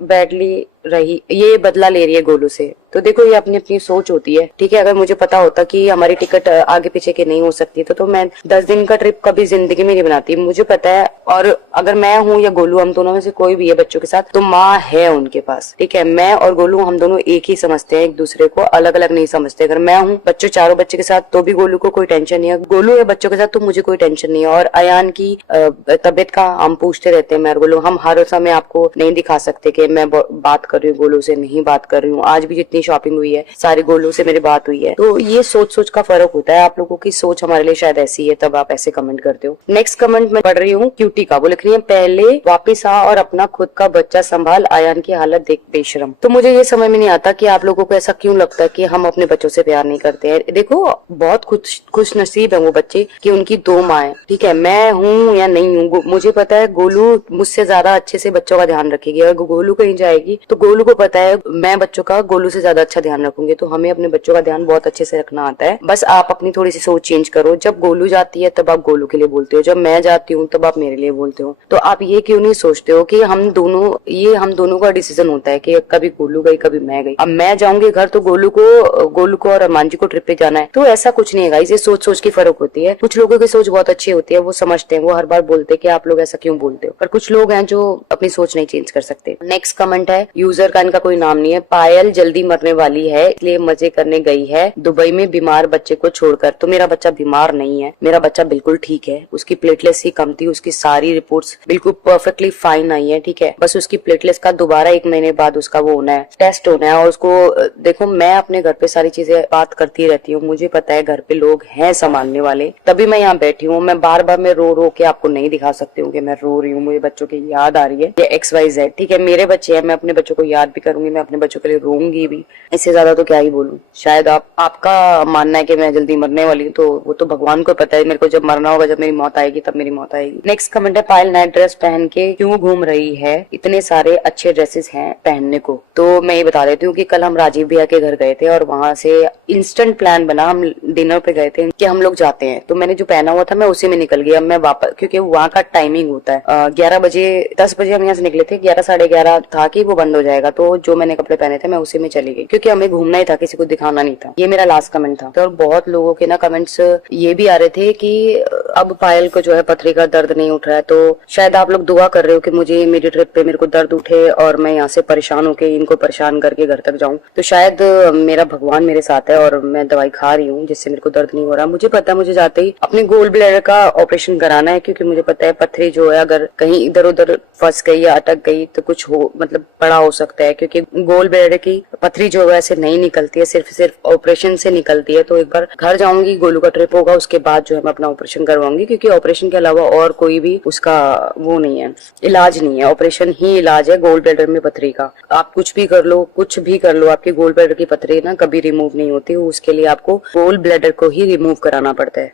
बैडली रही, ये बदला ले रही है गोलू से। तो देखो ये अपनी अपनी सोच होती है, ठीक है। अगर मुझे पता होता कि हमारी टिकट आगे पीछे की नहीं हो सकती तो मैं 10 दिन का ट्रिप कभी जिंदगी में नहीं बनाती, मुझे पता है। और अगर मैं हूँ या गोलू, हम दोनों में से कोई भी है बच्चों के साथ, तो माँ है उनके पास, ठीक है। मैं और गोलू हम दोनों एक ही समझते हैं, एक दूसरे को अलग अलग नहीं समझते। अगर मैं हूँ बच्चों, चारों बच्चे के साथ, तो भी गोलू को कोई टेंशन नहीं है, गोलू है बच्चों के साथ तो मुझे कोई टेंशन नहीं है। और अयान की तबियत का हम पूछते रहते हैं, मैं और गोलू। हम हर समय आपको नहीं दिखा सकते कि मैं बात कर रही हूँ गोलू से, नहीं बात कर रही हूँ। आज भी जितनी शॉपिंग हुई है सारी गोलू से मेरी बात हुई है। तो ये सोच का फर्क होता है, आप लोगों की सोच हमारे लिए शायद ऐसी है, तब आप ऐसे कमेंट करते हो। नेक्स्ट कमेंट मैं पढ़ रही हूँ क्यूटी का। वो लिख रही है, पहले वापिस आ और अपना खुद का बच्चा संभाल, आयान की हालत देख बेशरम। तो मुझे ये समझ में नहीं आता कि आप लोगों को ऐसा क्यों लगता है कि हम अपने बच्चों से प्यार नहीं करते हैं। देखो बहुत खुश नसीब है वो बच्चे कि उनकी 2 माँ, ठीक है। मैं हूँ या नहीं हूँ, मुझे पता है गोलू मुझसे ज्यादा अच्छे से बच्चों का ध्यान रखेगी। अगर गोलू कहीं जाएगी तो गोलू को पता है मैं बच्चों का गोलू से ज्यादा अच्छा ध्यान रखूंगी। तो हमें अपने बच्चों का ध्यान बहुत अच्छे से रखना आता है। बस आप अपनी थोड़ी सी सोच चेंज करो। जब गोलू जाती है तब आप गोलू के लिए बोलते हो, जब मैं जाती हूँ तब आप मेरे लिए बोलते हो। तो आप ये क्यों नहीं सोचते हो कि हम दोनों का डिसीजन होता है कि कभी गोलू गई कभी मैं गई। अब मैं जाऊंगी घर तो गोलू को और अरमान जी को ट्रिप पे जाना है, तो ऐसा कुछ नहीं है गाइस। ये सोच की फर्क होती है। कुछ लोगों की सोच बहुत अच्छी होती है, वो समझते हैं, वो हर बार बोलते हैं कि आप लोग ऐसा क्यों बोलते हो। पर कुछ लोग हैं जो अपनी सोच नहीं चेंज कर सकते। नेक्स्ट कमेंट है, यूजर का इनका कोई नाम नहीं है, पायल जल्दी मरने वाली है इसलिए मजे करने गई है दुबई में बीमार बच्चे को छोड़कर। तो मेरा बच्चा बीमार नहीं है, मेरा बच्चा बिल्कुल ठीक है। उसकी प्लेटलेट्स ही कम थी, उसकी सारी रिपोर्ट्स बिल्कुल परफेक्टली फाइन आई है, ठीक है। बस उसकी प्लेटलेट्स का दोबारा 1 महीने बाद उसका वो होना है, टेस्ट होना है। और उसको देखो, मैं अपने घर पे सारी चीजें बात करती रहती हूँ, मुझे पता है घर पे लोग हैं संभालने वाले, तभी मैं यहाँ बैठी हूँ। मैं बार बार मैं रो के आपको नहीं दिखा सकती हूँ कि मैं रो रही हूँ, मुझे बच्चों की याद आ रही है, ये XYZ, ठीक है। मेरे बच्चे हैं, मैं अपने बच्चों को याद भी करूंगी, मैं अपने बच्चों के लिए रोऊंगी भी। इससे ज्यादा तो क्या ही बोलूं। शायद आपका मानना है कि मैं जल्दी मरने वाली हूँ, तो वो तो भगवान को पता है। मेरे को जब मरना होगा, जब मेरी मौत आएगी तब मेरी मौत आएगी। नेक्स्ट कमेंट है, पायल नाइट ड्रेस पहन के क्यों घूम रही है, इतने सारे अच्छे ड्रेसेस हैं पहनने को। तो मैं ये बता देती हूँ कि कल हम राजीव भैया के घर गए थे और वहां से इंस्टेंट प्लान बना, हम डिनर पे गए थे कि हम लोग जाते हैं। तो मैंने जो पहना हुआ था मैं उसी में निकल गई। अब मैं वापस, क्योंकि वहाँ का टाइमिंग होता है 11 बजे 10 बजे हम यहाँ से निकले थे, 11 साढ़े 11 था कि वो बंद हो जाएगा। तो जो मैंने कपड़े पहने थे मैं उसी में चली गई, क्योंकि हमें घूमना ही था, किसी को दिखाना नहीं था। ये मेरा लास्ट कमेंट था। तो बहुत लोगों के ना कमेंट्स ये भी आ रहे थे कि अब पायल को जो है पथरी का दर्द नहीं उठ रहा है। तो शायद आप लोग दुआ कर रहे हो कि मुझे मेरी ट्रिप पे मेरे को दर्द उठे और मैं यहाँ से परेशान होके इनको परेशान करके घर तक जाऊं। तो शायद मेरा भगवान मेरे साथ है और मैं दवाई खा रही हूँ जिससे मेरे को दर्द नहीं हो रहा। मुझे पता है मुझे जाते ही अपने गोल ब्लैडर का ऑपरेशन कराना है, क्योंकि मुझे पता है पथरी जो है अगर कहीं इधर उधर फंस गई या अटक गई तो कुछ हो, मतलब बड़ा हो सकता है। क्योंकि गोल ब्लैडर की पथरी जो है ऐसे नहीं निकलती है, सिर्फ ऑपरेशन से निकलती है। तो एक बार घर जाऊंगी, गोलू का ट्रिप होगा, उसके बाद जो है मैं अपना ऑपरेशन करवाऊंगी, क्योंकि ऑपरेशन के अलावा और कोई भी उसका वो नहीं है, इलाज नहीं है। ऑपरेशन ही इलाज है गोल ब्लैडर में पथरी का। आप कुछ भी कर लो, आपकी गोल ब्लैडर की पथरी ना कभी रिमूव नहीं होती। उसके लिए आपको गोल ब्लैडर को ही रिमूव कराना पड़ता है।